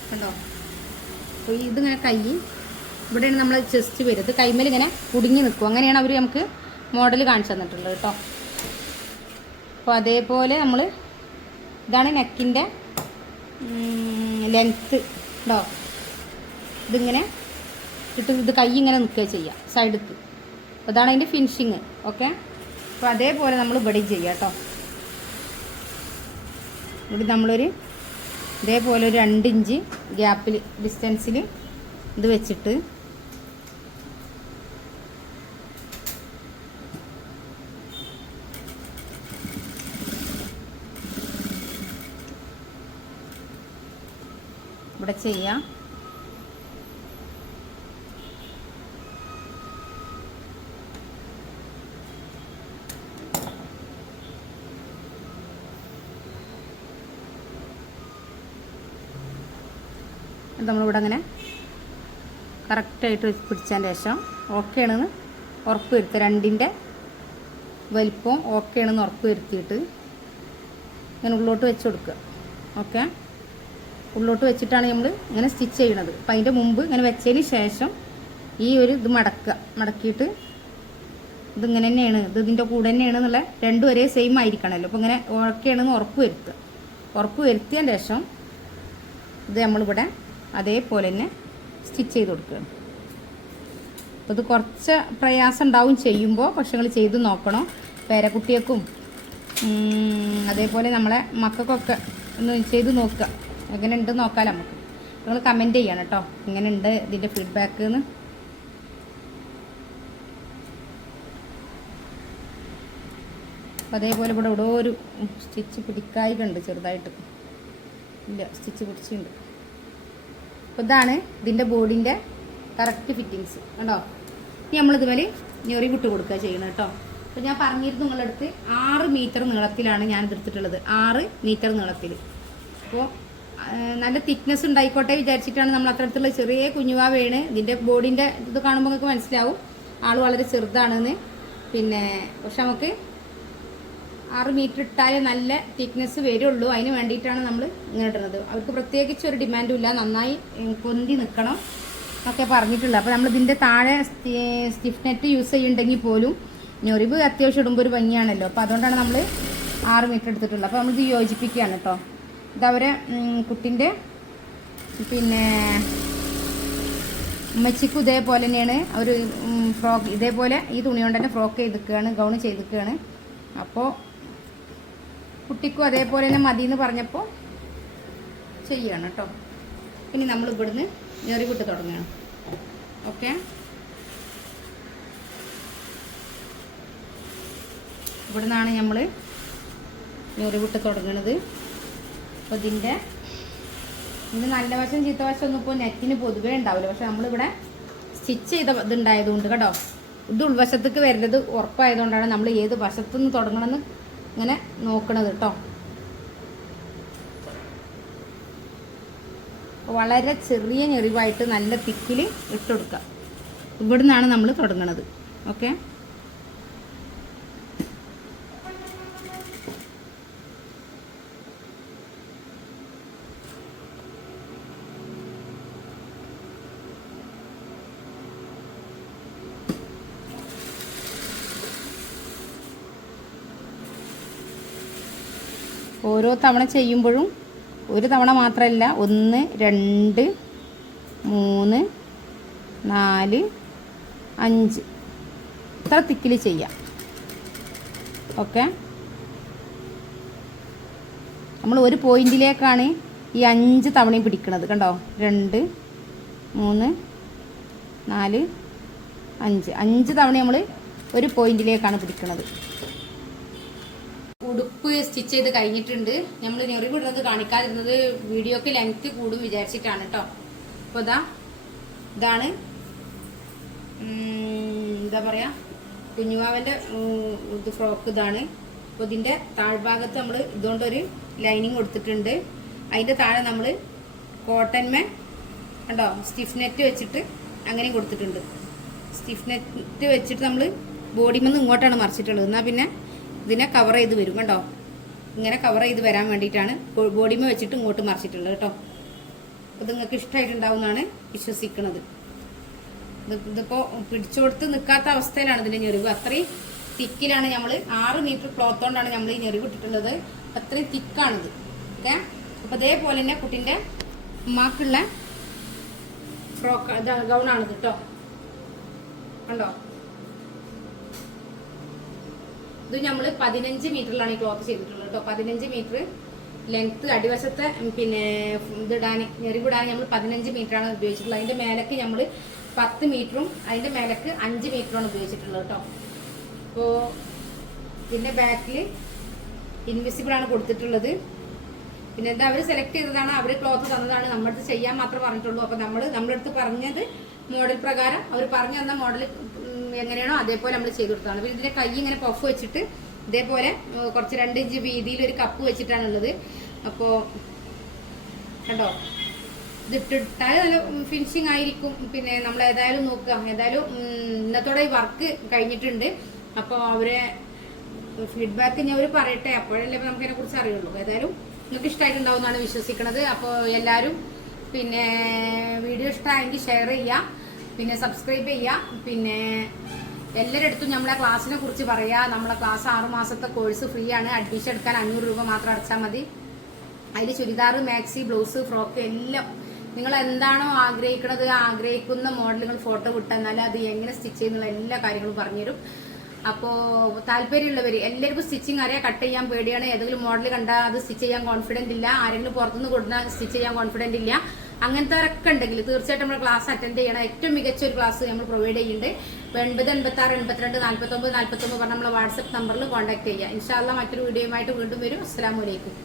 കണ്ടോ. അപ്പോൾ ഇതിങ്ങനെ കൈ ഇവിടെയാണ് നമ്മൾ ചെസ്റ്റ് വരുന്നത്. കൈമേൽ ഇങ്ങനെ കുടുങ്ങി നിൽക്കും. അങ്ങനെയാണ് അവർ നമുക്ക് മോഡൽ കാണിച്ചു തന്നിട്ടുള്ളത് കേട്ടോ. അപ്പോൾ അതേപോലെ നമ്മൾ ഇതാണ് നെക്കിൻ്റെ ലെങ്ത്ത് കേട്ടോ. ഇതിങ്ങനെ ഇത് കൈ ഇങ്ങനെ നിൽക്കുക ചെയ്യുക സൈഡിക്ക്. അപ്പോൾ ഇതാണ് അതിൻ്റെ ഫിനിഷിങ് ഓക്കെ. അപ്പോൾ അതേപോലെ നമ്മൾ ഇവിടെ ചെയ്യുക കേട്ടോ. ഇവിടെ നമ്മളൊരു ഇതേപോലെ ഒരു 2 ഇഞ്ച് ഗ്യാപ്പിൽ ഡിസ്റ്റൻസിൽ ഇത് വെച്ചിട്ട് ഇവിടെ ചെയ്യാം. നമ്മളിവിടെ അങ്ങനെ കറക്റ്റായിട്ട് പിടിച്ചതിന് ശേഷം ഓക്കെ ആണെന്ന് ഉറപ്പ് വരുത്തുക. 2ൻ്റെ വലിപ്പം ഓക്കെ ആണെന്ന് ഉറപ്പ് വരുത്തിയിട്ട് ഇങ്ങനെ ഉള്ളോട്ട് വെച്ച് കൊടുക്കുക. ഓക്കെ, ഉള്ളോട്ട് വെച്ചിട്ടാണ് നമ്മൾ ഇങ്ങനെ സ്റ്റിച്ച് ചെയ്യണത്. അപ്പം അതിൻ്റെ മുമ്പ് ഇങ്ങനെ വെച്ചതിന് ശേഷം ഈ ഒരു ഇത് മടക്കിയിട്ട് ഇതിങ്ങനെ തന്നെയാണ്, ഇതിൻ്റെ കൂടെ തന്നെയാണ് എന്നുള്ള രണ്ടും ഒരേ സെയിം ആയിരിക്കണമല്ലോ. അപ്പോൾ ഇങ്ങനെ ഓക്കെ ആണെന്ന് ഉറപ്പ് വരുത്തുക. ഉറപ്പ് വരുത്തിയതിന് ശേഷം ഇത് നമ്മളിവിടെ അതേപോലെ തന്നെ സ്റ്റിച്ച് ചെയ്ത് കൊടുക്കുകയാണ്. അപ്പോൾ ഇത് കുറച്ച് പ്രയാസം ഉണ്ടാവും ചെയ്യുമ്പോൾ, പക്ഷെ നിങ്ങൾ ചെയ്ത് നോക്കണം. പേരക്കുട്ടികൾക്കും അതേപോലെ നമ്മളെ മക്കൾക്കൊക്കെ ഒന്ന് ചെയ്ത് നോക്കുക. എങ്ങനെ ഉണ്ട് നോക്കാം നമുക്ക്. നിങ്ങൾ കമൻറ്റ് ചെയ്യണം കേട്ടോ എങ്ങനെ ഉണ്ട് ഇതിൻ്റെ ഫീഡ്ബാക്ക് എന്ന്. അതേപോലെ ഇവിടെ ഇവിടെ ഒരു സ്റ്റിച്ച് പിടിക്കായിട്ടുണ്ട് ചെറുതായിട്ട്, ഇല്ല സ്റ്റിച്ച് പിടിച്ചിട്ടുണ്ട്. അപ്പോൾ ഇതാണ് ഇതിൻ്റെ ബോഡിൻ്റെ കറക്റ്റ് ഫിറ്റിങ്സ് കണ്ടോ. ഇനി നമ്മളിതുപോലെ ഞൊറി വിട്ട് കൊടുക്കുക ചെയ്യണം കേട്ടോ. അപ്പോൾ ഞാൻ പറഞ്ഞിരുന്നു നിങ്ങളുടെ അടുത്ത് 6 മീറ്റർ നീളത്തിലാണ് ഞാൻ എടുത്തിട്ടുള്ളത്, 6 മീറ്റർ നീളത്തിൽ. അപ്പോൾ നല്ല തിക്നെസ് ഉണ്ടായിക്കോട്ടെ വിചാരിച്ചിട്ടാണ് നമ്മൾ അത്തരത്തിലുള്ള ചെറിയ കുഞ്ഞുവാവയാണ്. ഇതിൻ്റെ ബോഡിൻ്റെ ഇത് കാണുമ്പോൾ നിങ്ങൾക്ക് മനസ്സിലാവും ആൾ വളരെ ചെറുതാണെന്ന്. പിന്നെ പക്ഷെ നമുക്ക് 6 മീറ്റർ ഇട്ടാലേ നല്ല തിക്നെസ് വരുള്ളൂ. അതിന് വേണ്ടിയിട്ടാണ് നമ്മൾ ഇങ്ങനെ ഇടുന്നത്. അവർക്ക് പ്രത്യേകിച്ച് ഒരു ഡിമാൻഡും ഇല്ല, നന്നായി പൊന്തി നിൽക്കണം ഒക്കെ പറഞ്ഞിട്ടുള്ളത്. അപ്പോൾ നമ്മൾ ഇതിൻ്റെ താഴെ സ്റ്റിഫ് നെറ്റ് യൂസ് ചെയ്യുന്നുണ്ടെങ്കിൽ പോലും ഞൊറിവ് അത്യാവശ്യം ഇടുമ്പോൾ ഒരു ഭംഗിയാണല്ലോ. അപ്പോൾ അതുകൊണ്ടാണ് നമ്മൾ 6 മീറ്റർ എടുത്തിട്ടുള്ളത്. അപ്പോൾ നമ്മളിത് യോജിപ്പിക്കുകയാണ് കേട്ടോ. ഇതവരെ കുട്ടിൻ്റെ പിന്നെ ഉമ്മച്ചിക്കും ഇതേപോലെ തന്നെയാണ് ഒരു ഫ്രോക്ക്, ഇതേപോലെ ഈ തുണി കൊണ്ട് തന്നെ ഫ്രോക്ക് ചെയ്തിക്കുകയാണ്, ഗൗൺ ചെയ്തിക്കുകയാണ്. അപ്പോൾ കുട്ടിക്കും അതേപോലെ തന്നെ മതി എന്ന് പറഞ്ഞപ്പോൾ ചെയ്യുകയാണ് കേട്ടോ. ഇനി നമ്മൾ ഇവിടുന്ന് ഞെറി വിട്ട് തുടങ്ങുകയാണ്. ഓക്കെ, ഇവിടുന്നാണ് നമ്മൾ ഞെറി വിട്ട് തുടങ്ങുന്നത്. അപ്പോൾ ഇതിൻ്റെ നല്ല വശം ചീത്ത വശം ഒന്നും ഇപ്പോൾ നെറ്റിന് പൊതുവേ ഉണ്ടാവില്ല. പക്ഷെ നമ്മളിവിടെ സ്റ്റിച്ച് ചെയ്ത ഇതുണ്ടായതുകൊണ്ട് കേട്ടോ, ഇത് ഉൾവശത്തേക്ക് വരുന്നത് ഉറപ്പായതുകൊണ്ടാണ് നമ്മൾ ഏത് വശത്തുനിന്ന് തുടങ്ങണമെന്ന് ഇങ്ങനെ നോക്കണത് കേട്ടോ. വളരെ ചെറിയ ഞെറിവായിട്ട് നല്ല തിക്കിൽ ഇട്ടുകൊടുക്കുക. ഇവിടുന്നാണ് നമ്മൾ തുടങ്ങണത്. ഓക്കെ, ഓരോ തവണ ചെയ്യുമ്പോഴും ഒരു തവണ മാത്രമല്ല, 1 2 3 4 5 ഇത്ര തിക്കിൽ ചെയ്യാം. ഓക്കെ, നമ്മൾ ഒരു പോയിന്റിലേക്കാണ് ഈ 5 തവണയും പിടിക്കുന്നത് കണ്ടോ. 2 3 4 5 തവണ നമ്മൾ ഒരു പോയിന്റിലേക്കാണ് പിടിക്കുന്നത്. ഉടുപ്പ് സ്റ്റിച്ച് ചെയ്ത് കഴിഞ്ഞിട്ടുണ്ട്. നമ്മൾ ഞെറി വിടുന്നത് കാണിക്കാതിരുന്നത് വീഡിയോക്ക് ലെങ്ത് കൂടും വിചാരിച്ചിട്ടാണ് കേട്ടോ. അപ്പോൾ ഇതാണ് എന്താ പറയുക കുഞ്ഞുവാവൻ്റെ ഇത് ഫ്രോക്ക് ഇതാണ്. അപ്പോൾ ഇതിൻ്റെ താഴ്ഭാഗത്ത് നമ്മൾ ഇതുകൊണ്ടൊരു ലൈനിങ് കൊടുത്തിട്ടുണ്ട്. അതിൻ്റെ താഴെ നമ്മൾ കോട്ടൺമേ കണ്ടോ സ്റ്റിഫ് നെറ്റ് വെച്ചിട്ട് അങ്ങനെയും കൊടുത്തിട്ടുണ്ട്. സ്റ്റിഫ് നെറ്റ് വെച്ചിട്ട് നമ്മൾ ബോഡിമെന്ന് ഇങ്ങോട്ടാണ് മറിച്ചിട്ടുള്ളത്. എന്നാൽ പിന്നെ ഇതിനെ കവർ ചെയ്ത് വരും കണ്ടോ. ഇങ്ങനെ കവർ ചെയ്ത് വരാൻ വേണ്ടിയിട്ടാണ് ബോഡിമേ വെച്ചിട്ട് ഇങ്ങോട്ട് മറിച്ചിട്ടുള്ളത് കേട്ടോ. അപ്പോൾ നിങ്ങൾക്ക് ഇഷ്ടമായിട്ടുണ്ടാവുമെന്നാണ് വിശ്വസിക്കുന്നത്. ഇതിപ്പോൾ പിടിച്ചു കൊടുത്ത് നിൽക്കാത്ത അവസ്ഥയിലാണ് ഇതിൻ്റെ ഞെറിവ്. അത്രയും തിക്കിലാണ് നമ്മൾ 6 മീറ്റർ ക്ലോത്ത് കൊണ്ടാണ് നമ്മൾ ഈ ഞെറിവ് ഇട്ടിട്ടുള്ളത്. അത്രയും തിക്കാണിത്. ഓക്കെ, അപ്പോൾ അതേപോലെ തന്നെ കുട്ടീൻ്റെ ഉമ്മാക്കുള്ള ഫ്രോക്ക് ഗൗണാണിത് കേട്ടോ. കണ്ടോ, ഇത് നമ്മൾ 15 മീറ്ററിലാണ് ഈ ക്ലോത്ത് ചെയ്തിട്ടുള്ളത് കേട്ടോ. 15 മീറ്റർ ലെങ്ത്ത് അടിവശത്തെ പിന്നെ ഇതിടാൻ ഞെറിവിടാൻ നമ്മൾ 15 മീറ്ററാണ് ഉപയോഗിച്ചിട്ടുള്ളത്. അതിൻ്റെ മേലക്ക് നമ്മൾ 10 മീറ്ററും അതിൻ്റെ മേലക്ക് 5 മീറ്ററാണ് ഉപയോഗിച്ചിട്ടുള്ളത് കേട്ടോ. അപ്പോൾ ഇതിൻ്റെ ബാക്കിൽ ഇൻവിസിബിളാണ് കൊടുത്തിട്ടുള്ളത്. പിന്നെ എന്താ അവർ സെലക്ട് ചെയ്തതാണ്, അവർ ക്ലോത്ത് തന്നതാണ്, നമ്മളടുത്ത് ചെയ്യാൻ മാത്രമേ പറഞ്ഞിട്ടുള്ളൂ. അപ്പോൾ നമ്മളടുത്ത് പറഞ്ഞത് മോഡൽ പ്രകാരം അവർ പറഞ്ഞു തന്ന മോഡൽ എങ്ങനെയാണോ അതേപോലെ നമ്മൾ ചെയ്ത് കൊടുത്തതാണ്. അപ്പോൾ ഇതിൻ്റെ കൈ ഇങ്ങനെ പഫ് വെച്ചിട്ട് ഇതേപോലെ കുറച്ച് 2 ഇഞ്ച് വീതിയിൽ ഒരു കപ്പ് വെച്ചിട്ടാണുള്ളത്. അപ്പോൾ കണ്ടോ, ഇതിട്ടിട്ടാൽ നല്ല ഫിനിഷിങ് ആയിരിക്കും. പിന്നെ നമ്മൾ ഏതായാലും നോക്കുക, ഏതായാലും ഇന്നത്തോടെ ഈ വർക്ക് കഴിഞ്ഞിട്ടുണ്ട്. അപ്പോൾ അവരെ ഫീഡ്ബാക്ക് ഞാൻ അവർ പറയട്ടെ, അപ്പോഴല്ലേ നമുക്ക് അതിനെക്കുറിച്ച് അറിയുള്ളൂ. ഏതായാലും നിങ്ങൾക്ക് ഇഷ്ടമായിട്ടുണ്ടാവുമെന്നാണ് വിശ്വസിക്കുന്നത്. അപ്പോൾ എല്ലാവരും പിന്നെ വീഡിയോ ഇഷ്ടമായെങ്കിൽ ഷെയർ ചെയ്യുക, പിന്നെ സബ്സ്ക്രൈബ് ചെയ്യുക. പിന്നെ എല്ലാവരുടെ അടുത്തും നമ്മളെ ക്ലാസ്സിനെ കുറിച്ച് പറയുക. നമ്മളെ ക്ലാസ് 6 മാസത്തെ കോഴ്സ് ഫ്രീ ആണ്. അഡ്മിഷൻ എടുക്കാൻ 500 രൂപ മാത്രം അടച്ചാൽ മതി. അതിൽ ചുരിദാർ, മാക്സി, ബ്ലൗസ്, ഫ്രോക്ക് എല്ലാം നിങ്ങൾ എന്താണോ ആഗ്രഹിക്കുന്നത് ആഗ്രഹിക്കുന്ന മോഡലുകൾ ഫോട്ടോ വിട്ടെന്നാൽ അത് എങ്ങനെ സ്റ്റിച്ച് ചെയ്യുന്നുള്ള എല്ലാ കാര്യങ്ങളും പറഞ്ഞുതരും. അപ്പോൾ താല്പര്യമുള്ളവർ എല്ലാവർക്കും സ്റ്റിച്ചിങ് അറിയാം, കട്ട് ചെയ്യാൻ പേടിയാണ്, ഏതെങ്കിലും മോഡൽ കണ്ടാൽ അത് സ്റ്റിച്ച് ചെയ്യാൻ കോൺഫിഡന്റ് ഇല്ല, ആരെങ്കിലും പുറത്തുനിന്ന് കൊടുത്താൽ സ്റ്റിച്ച് ചെയ്യാൻ കോൺഫിഡന്റ് ഇല്ല, അങ്ങനത്തെ ഉണ്ടെങ്കിൽ തീർച്ചയായിട്ടും നമ്മൾ ക്ലാസ് അറ്റൻഡ് ചെയ്യണം. ഏറ്റവും മികച്ച ഒരു ക്ലാസ് നമ്മൾ പ്രൊവൈഡ് ചെയ്യുന്നുണ്ട്. 80 86 82 49 49 പറഞ്ഞ നമ്മളെ വാട്സപ്പ് നമ്പറിൽ കോൺടാക്ട് ചെയ്യുക. ഇൻഷാ അല്ലാഹ് മറ്റൊരു വീഡിയോയുമായിട്ട് വീണ്ടും വരും. അസ്സലാമു അലൈക്കും.